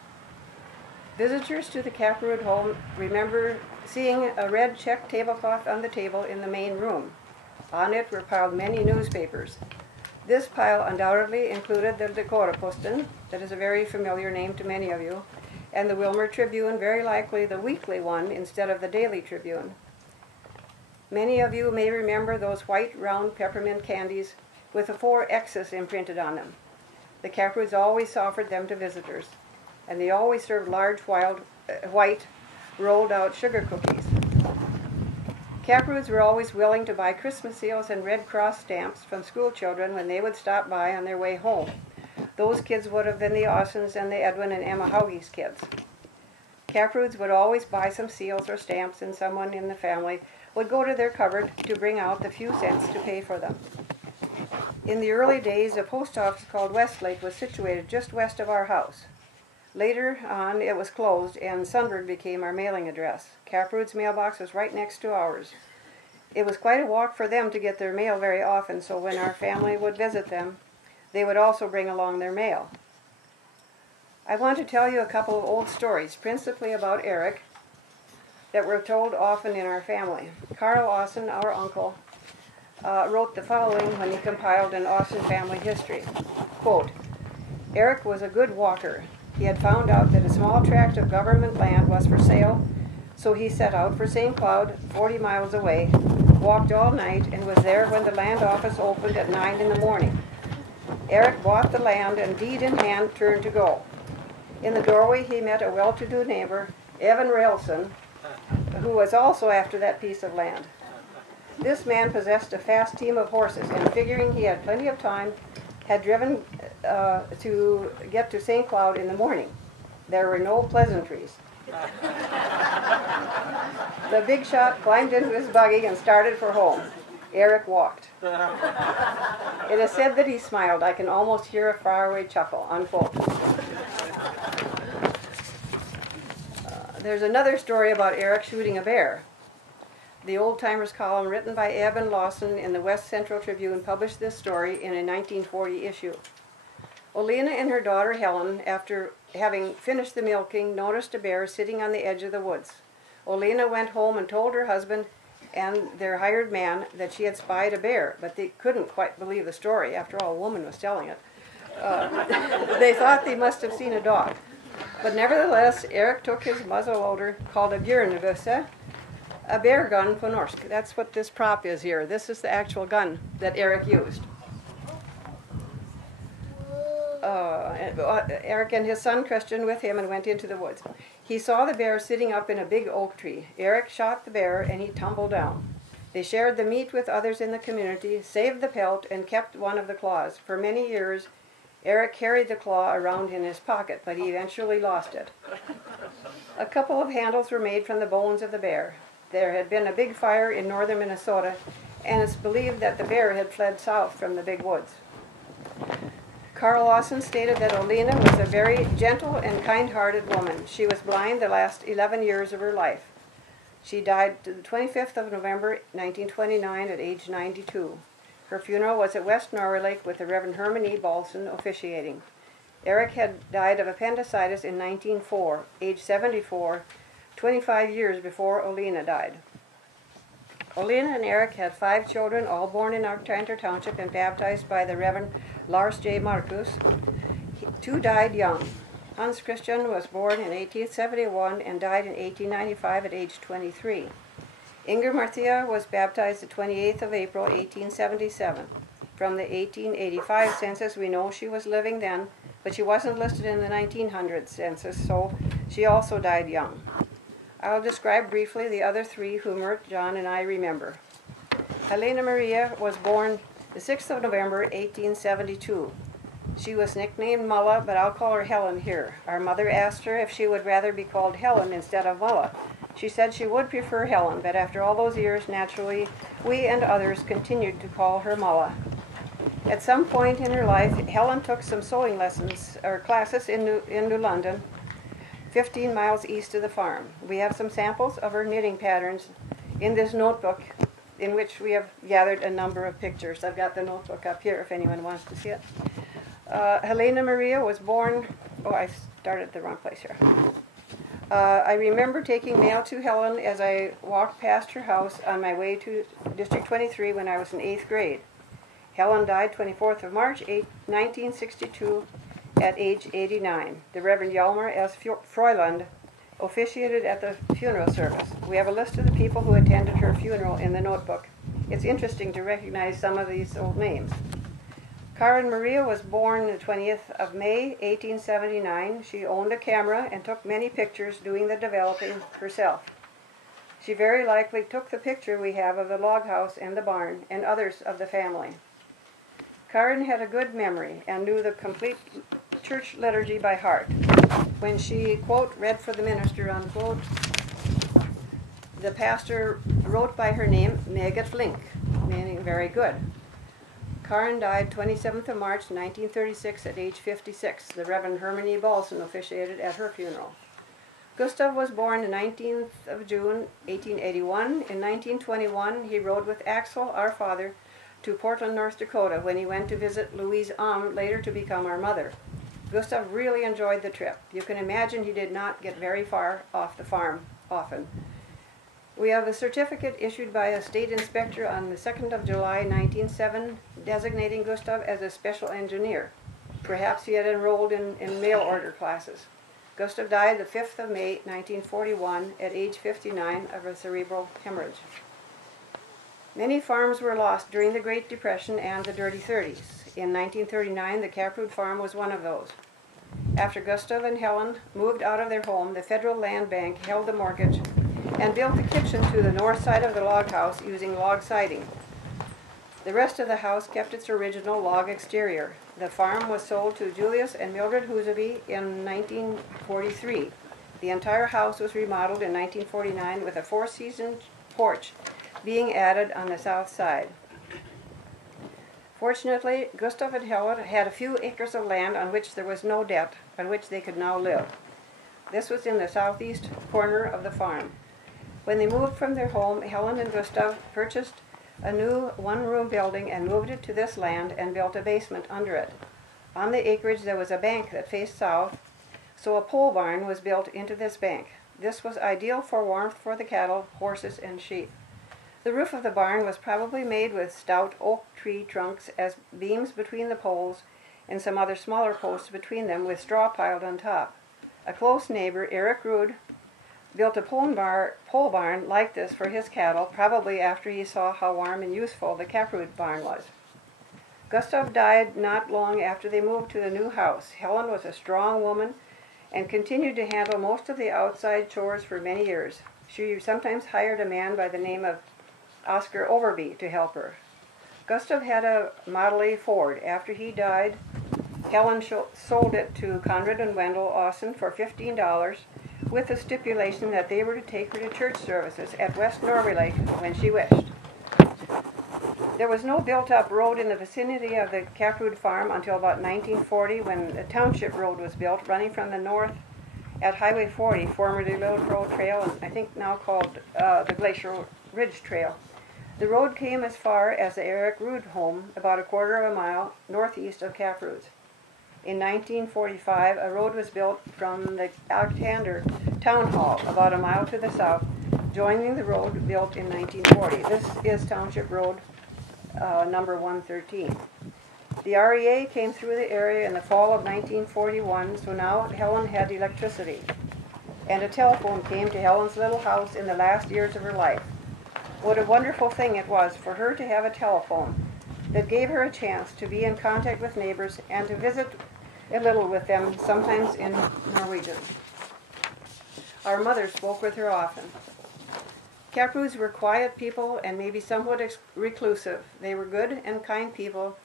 Visitors to the Kapperud home remember seeing a red check tablecloth on the table in the main room. On it were piled many newspapers. This pile undoubtedly included the Decoraposten, that is a very familiar name to many of you, and the Wilmer Tribune, very likely the weekly one instead of the daily Tribune. Many of you may remember those white round peppermint candies with the 4 X's imprinted on them. The Kapperuds always offered them to visitors, and they always served large white rolled out sugar cookies. Kapperuds were always willing to buy Christmas seals and Red Cross stamps from school children when they would stop by on their way home. Those kids would have been the Aasens and the Edwin and Emma Hauge's kids. Kapperuds would always buy some seals or stamps, and someone in the family would go to their cupboard to bring out the few cents to pay for them. In the early days, a post office called Westlake was situated just west of our house. Later on, it was closed, and Sundberg became our mailing address. Kapperud's mailbox was right next to ours. It was quite a walk for them to get their mail very often, so when our family would visit them, they would also bring along their mail. I want to tell you a couple of old stories, principally about Eric, that were told often in our family. Carl Aasen, our uncle, wrote the following when he compiled an Aasen family history. Quote, Eric was a good walker. He had found out that a small tract of government land was for sale, so he set out for St. Cloud, 40 miles away, walked all night, and was there when the land office opened at 9 in the morning. Eric bought the land and, deed in hand, turned to go. In the doorway he met a well-to-do neighbor, Evan Railson, who was also after that piece of land. This man possessed a fast team of horses, and figuring he had plenty of time, had driven to get to St. Cloud in the morning. There were no pleasantries. The big shot climbed into his buggy and started for home. Eric walked. It is said that he smiled. I can almost hear a faraway chuckle, unquote. There's another story about Eric shooting a bear. The Old Timers column, written by Eben Lawson in the West Central Tribune, published this story in a 1940 issue. Olena and her daughter Helen, after having finished the milking, noticed a bear sitting on the edge of the woods. Olena went home and told her husband and their hired man that she had spied a bear, but they couldn't quite believe the story. After all, a woman was telling it. They thought they must have seen a dog. But nevertheless, Eric took his muzzleloader, called a bjørnebøsse, a bear gun på norsk. That's what this prop is here. This is the actual gun that Eric used. Eric and his son Christian with him and went into the woods. He saw the bear sitting up in a big oak tree. Eric shot the bear and he tumbled down. They shared the meat with others in the community, saved the pelt, and kept one of the claws. For many years, Eric carried the claw around in his pocket, but he eventually lost it. A couple of handles were made from the bones of the bear. There had been a big fire in northern Minnesota, and it's believed that the bear had fled south from the big woods. Carl Aasen stated that Olena was a very gentle and kind-hearted woman. She was blind the last 11 years of her life. She died the 25th of November, 1929, at age 92. Her funeral was at West Norway Lake with the Reverend Herman E. Balson officiating. Eric had died of appendicitis in 1904, age 74, 25 years before Olena died. Olena and Eric had 5 children, all born in Arctanter Township and baptized by the Reverend Lars J. Marcus. 2 died young. Hans Christian was born in 1871 and died in 1895 at age 23. Inger Marthia was baptized the 28th of April, 1877. From the 1885 census, we know she was living then, but she wasn't listed in the 1900 census, so she also died young. I'll describe briefly the other 3 who Myrt, John, and I remember. Helena Maria was born the 6th of November, 1872. She was nicknamed Mulla, but I'll call her Helen here. Our mother asked her if she would rather be called Helen instead of Mulla. She said she would prefer Helen, but after all those years, naturally, we and others continued to call her Mulla. At some point in her life, Helen took some sewing lessons or classes in New London, 15 miles east of the farm. We have some samples of her knitting patterns in this notebook, in which we have gathered a number of pictures. I've got the notebook up here if anyone wants to see it. Helena Maria was born, I started the wrong place here. I remember taking mail to Helen as I walked past her house on my way to District 23 when I was in 8th grade. Helen died 24th of March, 1962 at age 89. The Reverend Hjalmar S. Freuland officiated at the funeral service. We have a list of the people who attended her funeral in the notebook. It's interesting to recognize some of these old names. Karen Maria was born the 20th of May, 1879. She owned a camera and took many pictures doing the developing herself. She very likely took the picture we have of the log house and the barn and others of the family. Karen had a good memory and knew the complete church liturgy by heart. When she, quote, read for the minister, unquote, the pastor wrote by her name, Meget Flink, meaning very good. Karen died 27th of March, 1936 at age 56. The Reverend Herman E. Balson officiated at her funeral. Gustav was born the 19th of June, 1881. In 1921, he rode with Axel, our father, to Portland, North Dakota when he went to visit Louise later to become our mother. Gustav really enjoyed the trip. You can imagine he did not get very far off the farm often. We have a certificate issued by a state inspector on the 2nd of July, 1907, designating Gustav as a special engineer. Perhaps he had enrolled in mail order classes. Gustav died the 5th of May, 1941, at age 59 of a cerebral hemorrhage. Many farms were lost during the Great Depression and the Dirty 30s. In 1939, the Kapperud farm was one of those. After Gustav and Helen moved out of their home, the Federal Land Bank held the mortgage and built the kitchen to the north side of the log house using log siding. The rest of the house kept its original log exterior. The farm was sold to Julius and Mildred Huseby in 1943. The entire house was remodeled in 1949 with a 4-season porch being added on the south side. Fortunately, Gustav and Helen had a few acres of land on which there was no debt, on which they could now live. This was in the southeast corner of the farm. When they moved from their home, Helen and Gustav purchased a new 1-room building and moved it to this land and built a basement under it. On the acreage there was a bank that faced south, so a pole barn was built into this bank. This was ideal for warmth for the cattle, horses, and sheep. The roof of the barn was probably made with stout oak tree trunks as beams between the poles and some other smaller posts between them with straw piled on top. A close neighbor, Eric Rude, built a pole barn like this for his cattle, probably after he saw how warm and useful the Kapperud barn was. Gustav died not long after they moved to the new house. Helen was a strong woman and continued to handle most of the outside chores for many years. She sometimes hired a man by the name of Oscar Overby to help her. Gustav had a Model A Ford. After he died, Helen sold it to Conrad and Wendell Aasen for $15 with the stipulation that they were to take her to church services at West Norway Lake when she wished. There was no built-up road in the vicinity of the Kapperud farm until about 1940 when a township road was built running from the north at Highway 40, formerly Little Crow Trail, and I think now called the Glacier Ridge Trail. The road came as far as the Eric Rude home, about a quarter of a mile northeast of Kapperud. In 1945, a road was built from the Alexander Town Hall, about a mile to the south, joining the road built in 1940. This is Township Road number 113. The REA came through the area in the fall of 1941, so now Helen had electricity. And a telephone came to Helen's little house in the last years of her life. What a wonderful thing it was for her to have a telephone that gave her a chance to be in contact with neighbors and to visit a little with them, sometimes in Norwegian. Our mother spoke with her often. Kapperuds were quiet people and maybe somewhat reclusive. They were good and kind people,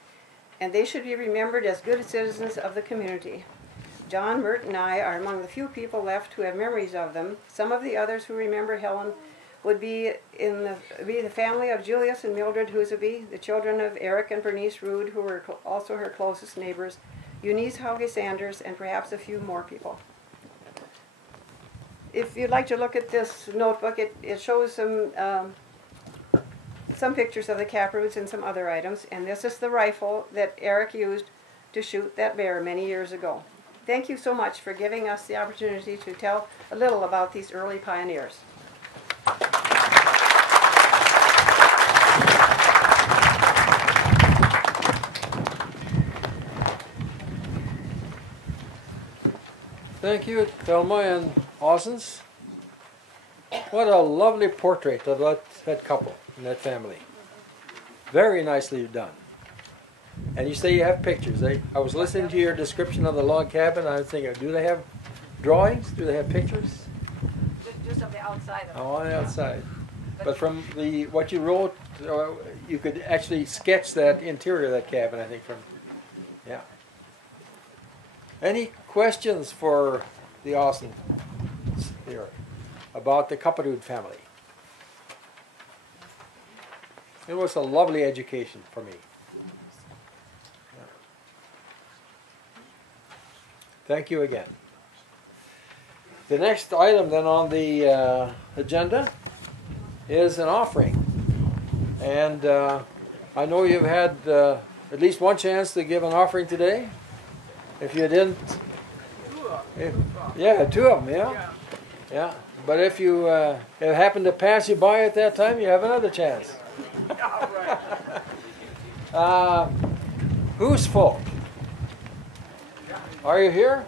and they should be remembered as good citizens of the community. John, Myrt, and I are among the few people left who have memories of them. Some of the others who remember Helen would be the family of Julius and Mildred Huseby, the children of Eric and Bernice Rude, who were also her closest neighbors, Eunice Hauge Sanders, and perhaps a few more people. If you'd like to look at this notebook, it shows some pictures of the Kapperuds and some other items, and this is the rifle that Eric used to shoot that bear many years ago. Thank you so much for giving us the opportunity to tell a little about these early pioneers. Thank you, Thelma and Aasens. What a lovely portrait of that couple and that family. Very nicely done. And you say you have pictures. I was listening to your description of the log cabin. I was thinking, do they have drawings? Do they have pictures? Just of the outside of it. Oh, on the outside. But from what you wrote, you could actually sketch that interior of that cabin, I think, from, yeah. Any questions for the Aasen here about the Kapperud family? It was a lovely education for me. Yeah. Thank you again. The next item then on the agenda is an offering. And I know you've had at least one chance to give an offering today. If you didn't, yeah, two of them, yeah. Yeah, but if you it happened to pass you by at that time, you have another chance. Husfolk, are you here?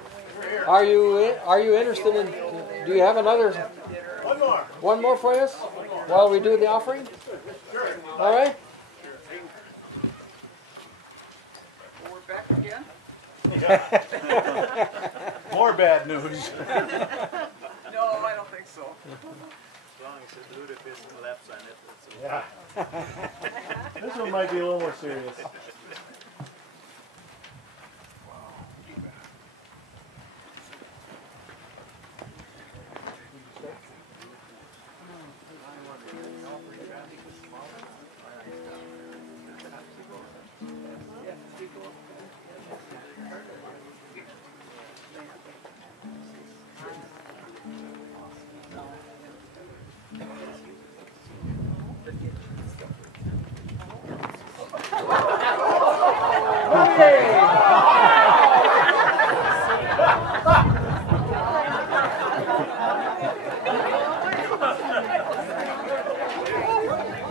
Are you interested in? Do you have another? One more. One more for us while we do the offering. Sure. All right. We're back again? More bad news. No, I don't think so. As long as the Ludwig left on it. Yeah. This one might be a little more serious.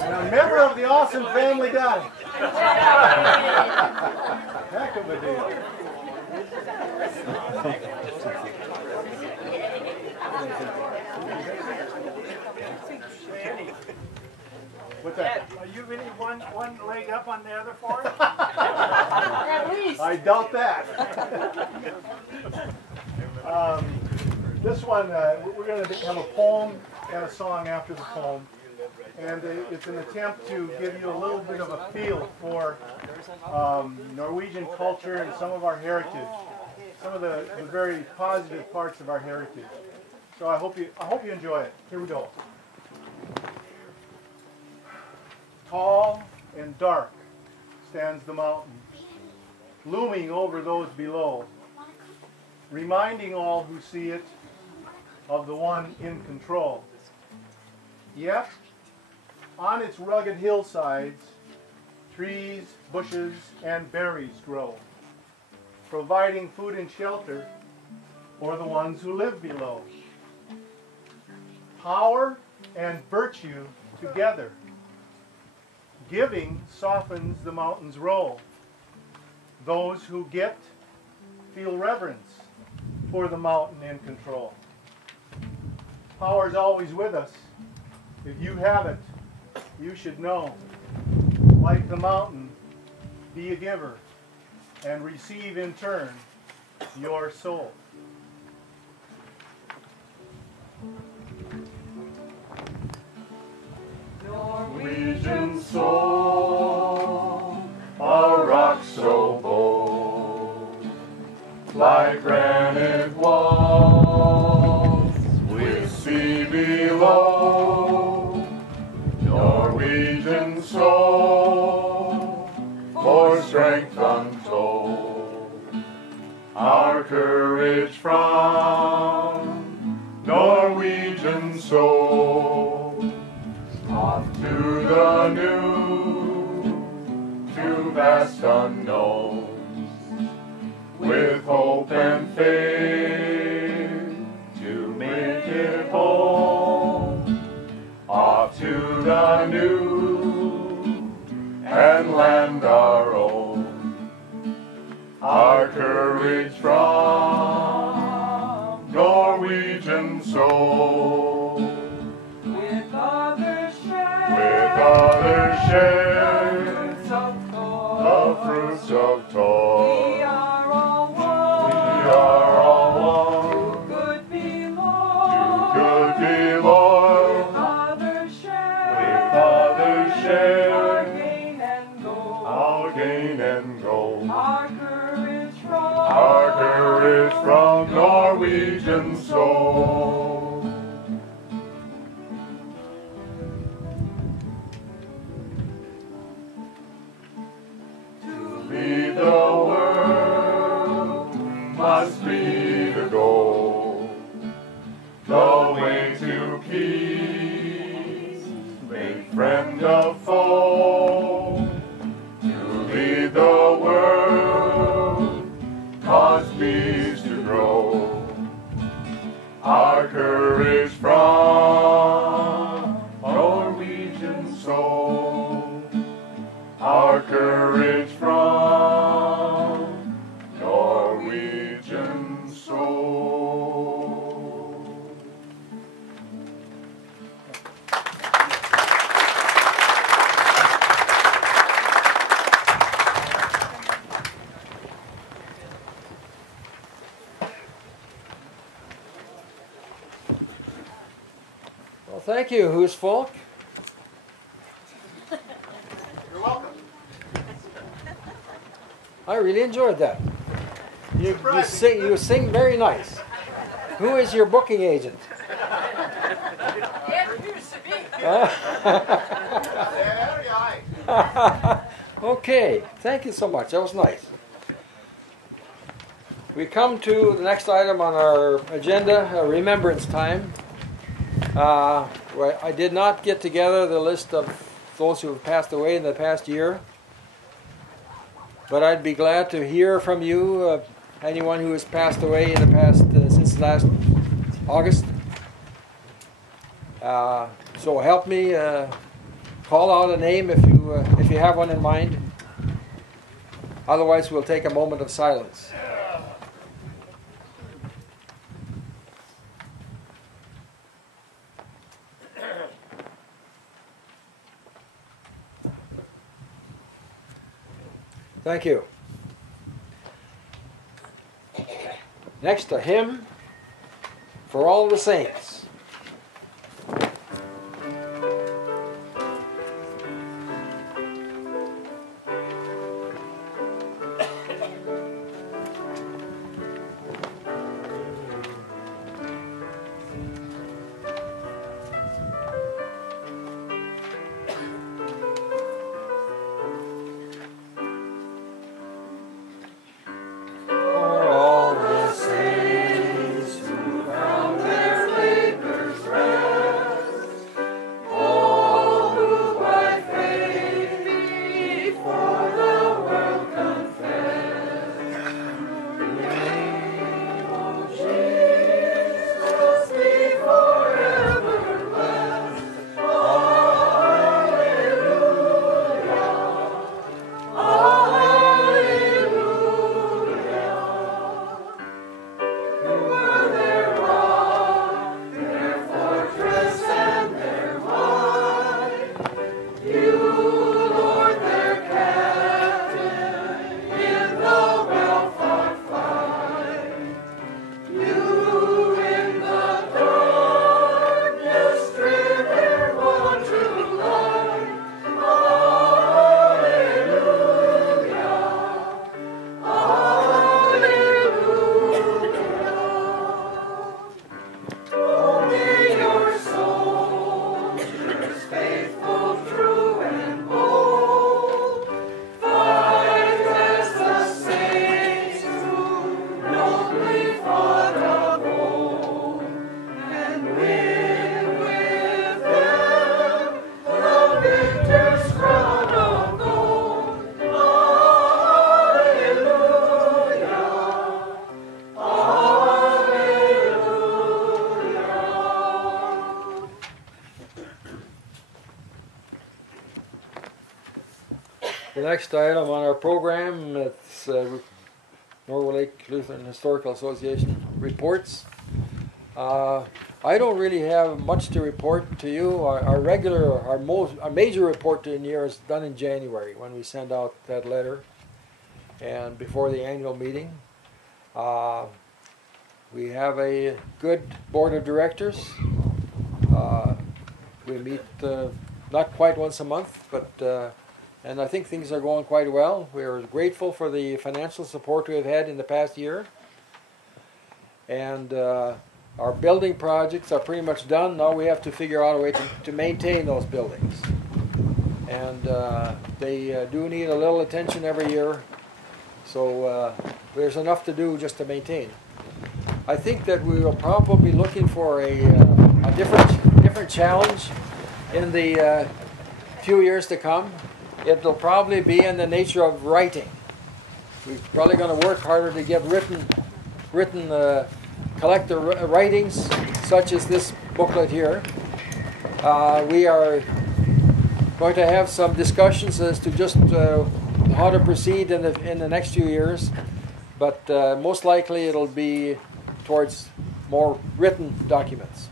A member of the Aasen family got it. Heck of a deal. What's that? Are you really one leg up on the other four? At least. I doubt that. This one, we're going to have a poem and a song after the poem. and it's an attempt to give you a little bit of a feel for Norwegian culture and some of our heritage, some of the very positive parts of our heritage. So I hope you enjoy it. Here we go. Tall and dark stands the mountain, looming over those below, reminding all who see it of the one in control. Yet, on its rugged hillsides, trees, bushes, and berries grow, providing food and shelter for the ones who live below. Power and virtue together. Giving softens the mountain's role. Those who get feel reverence for the mountain in control. Power is always with us. If you have it, you should know. Like the mountain, be a giver and receive in turn your soul. Norwegian soul, a rock so bold, like granite walls with sea below. Norwegian soul, for strength untold, our courage from Norwegian soul. Off to the new, to vast unknowns, with hope and faith to make it home. Off to the new, and land our own, our courage from Norwegian soul. With others share the fruits of toil. We are all one. To good be loyal. With others share our gain and gold. Our courage from Norwegian soul. The world must be the goal, the way to peace, make friend of foe, to lead the world, cause peace to grow, our courage from Norwegian soul, our courage from Norwegian soul. Well, thank you, Husfolk. You're welcome. I really enjoyed that. You sing very nice. Who is your booking agent? Okay, thank you so much. That was nice. We come to the next item on our agenda, remembrance time. Where I did not get together the list of those who have passed away in the past year. But I'd be glad to hear from you, anyone who has passed away in the past, since last August. So help me call out a name if you have one in mind. Otherwise, we'll take a moment of silence. Thank you. Next, a hymn for all the saints. The next item on our program, it's Norway Lake Lutheran Historical Association reports. I don't really have much to report to you. Our major report in the year is done in January when we send out that letter, and before the annual meeting. We have a good board of directors. We meet not quite once a month, but and I think things are going quite well. We're grateful for the financial support we've had in the past year. And our building projects are pretty much done. Now we have to figure out a way to maintain those buildings. And they do need a little attention every year. So there's enough to do just to maintain. I think that we will probably be looking for a different challenge in the few years to come. It'll probably be in the nature of writing. We're probably going to work harder to get written collect the writings, such as this booklet here. We are going to have some discussions as to just how to proceed in the next few years, but most likely it'll be towards more written documents.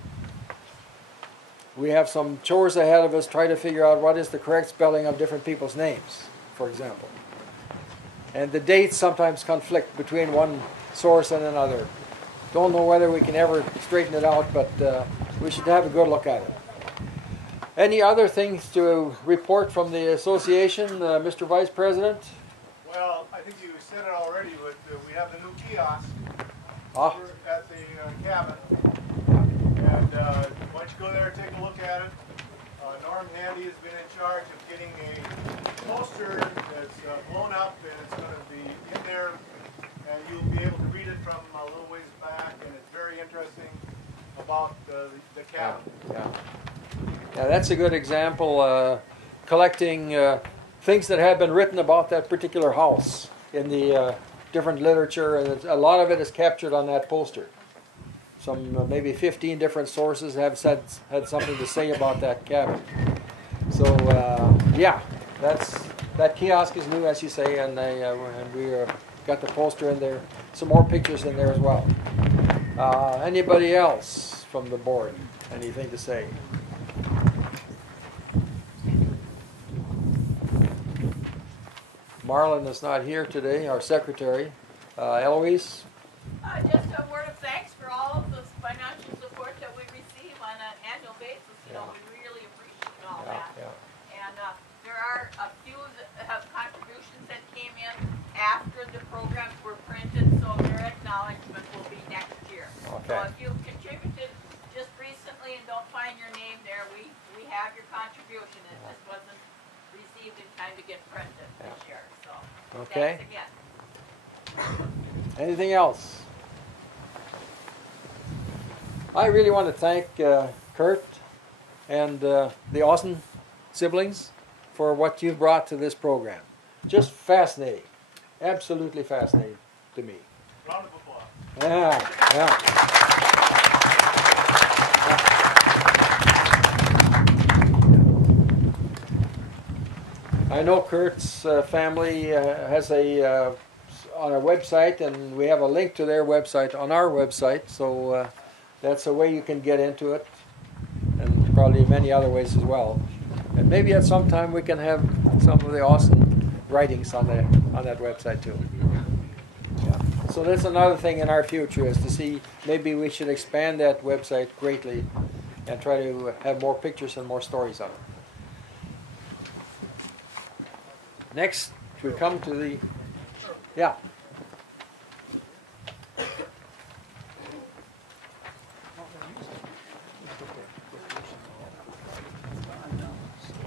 We have some chores ahead of us, try to figure out what is the correct spelling of different people's names, for example. And the dates sometimes conflict between one source and another. Don't know whether we can ever straighten it out, but we should have a good look at it. Any other things to report from the association, Mr. Vice President? Well, I think you said it already, but we have the new kiosk over at the cabin. And why don't you go there and take a look at it. Norm Handy has been in charge of getting a poster that's blown up, and it's going to be in there, and you'll be able to read it from a little ways back, and it's very interesting about the cabin. Yeah, that's a good example, collecting things that have been written about that particular house in the different literature, and a lot of it is captured on that poster. Some maybe 15 different sources have had something to say about that cabin. So yeah, that kiosk is new, as you say, and we got the poster in there, some more pictures in there as well. Anybody else from the board? Anything to say? Marlon is not here today, our secretary. Eloise? Just a word of thanks for all of the financial support that we receive on an annual basis. You know, we really appreciate all that. And there are a few contributions that came in after the programs were printed, so their acknowledgement will be next year. So if you've contributed just recently and don't find your name there, we have your contribution. It just wasn't received in time to get printed this year. So thanks again. Anything else? I really want to thank Kurt and the Aasen siblings for what you've brought to this program. Just fascinating. Absolutely fascinating to me. Round of applause. Yeah. I know Kurt's family has on our website, and we have a link to their website on our website, so that's a way you can get into it, and probably many other ways as well. And maybe at some time we can have some of the Aasen writings on that website too. Yeah. So that's another thing in our future, is to see maybe we should expand that website greatly and try to have more pictures and more stories on it. Next, we come to the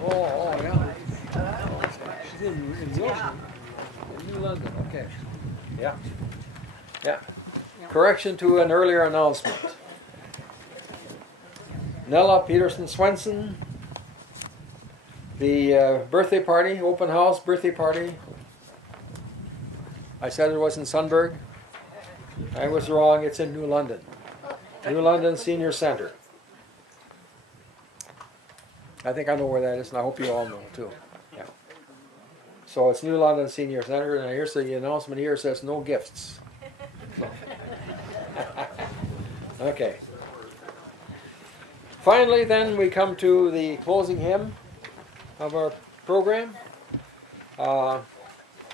Oh, yeah. She's in Wilson. In New London, okay. Yeah. Correction to an earlier announcement. Nella Peterson Swenson, the birthday party, open house birthday party. I said it was in Sundberg. I was wrong, it's in New London. New London Senior Center. I think I know where that is, and I hope you all know too. Yeah. So it's New London Senior Center, and here's the announcement here. It says no gifts. So. Okay. Finally, then, we come to the closing hymn of our program.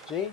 Jean?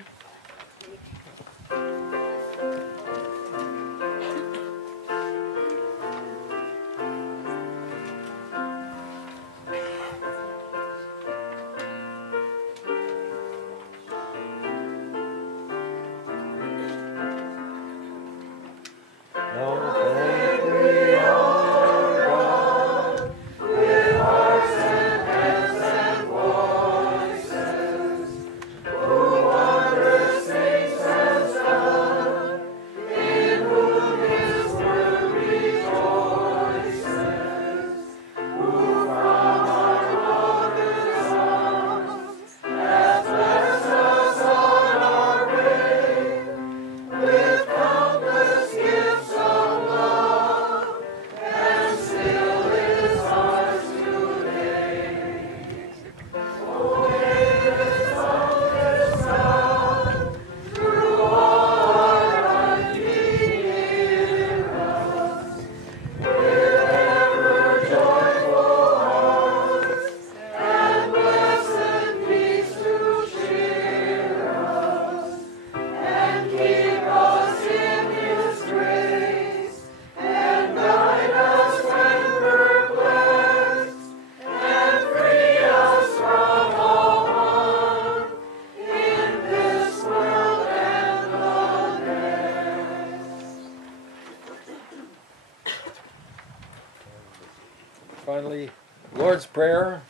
Finally, Lord's Prayer,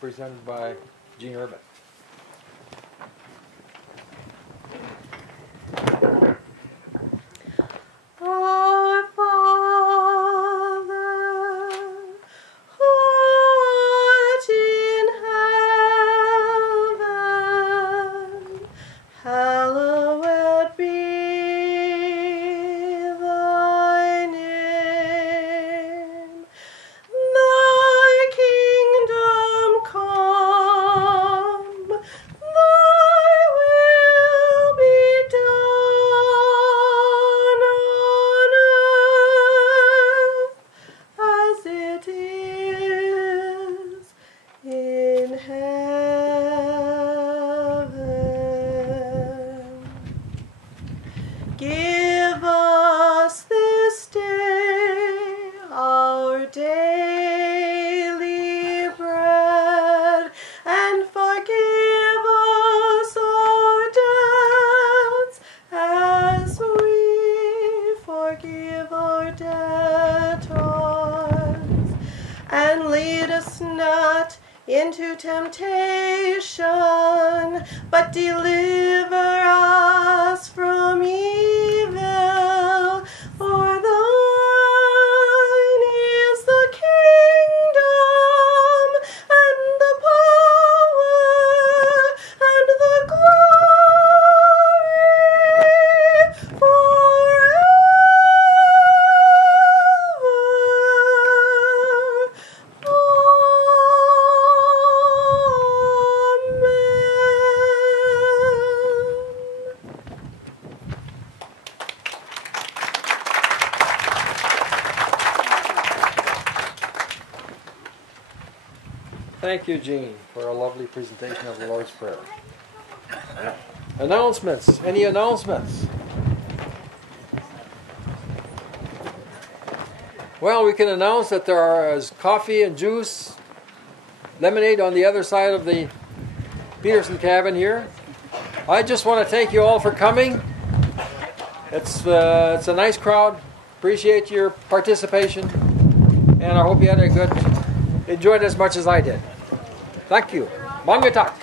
presented by Jean Urban. Our Father, who art in heaven, hallowed be thy name. Thy kingdom come, thy will be done on earth as it is in heaven. Give us this day our daily bread, and forgive us our debts as we forgive our debtors. And lead us not into temptation, but deliver us from evil. For thine is the kingdom, and the power, and the glory forever. Thank you, Jean, for a lovely presentation of the Lord's Prayer. Announcements. Any announcements? Well, we can announce that there is coffee and juice, lemonade on the other side of the Peterson cabin here. I just want to thank you all for coming. It's a nice crowd. Appreciate your participation, and I hope you had enjoyed it as much as I did. Thank you. Mangatak.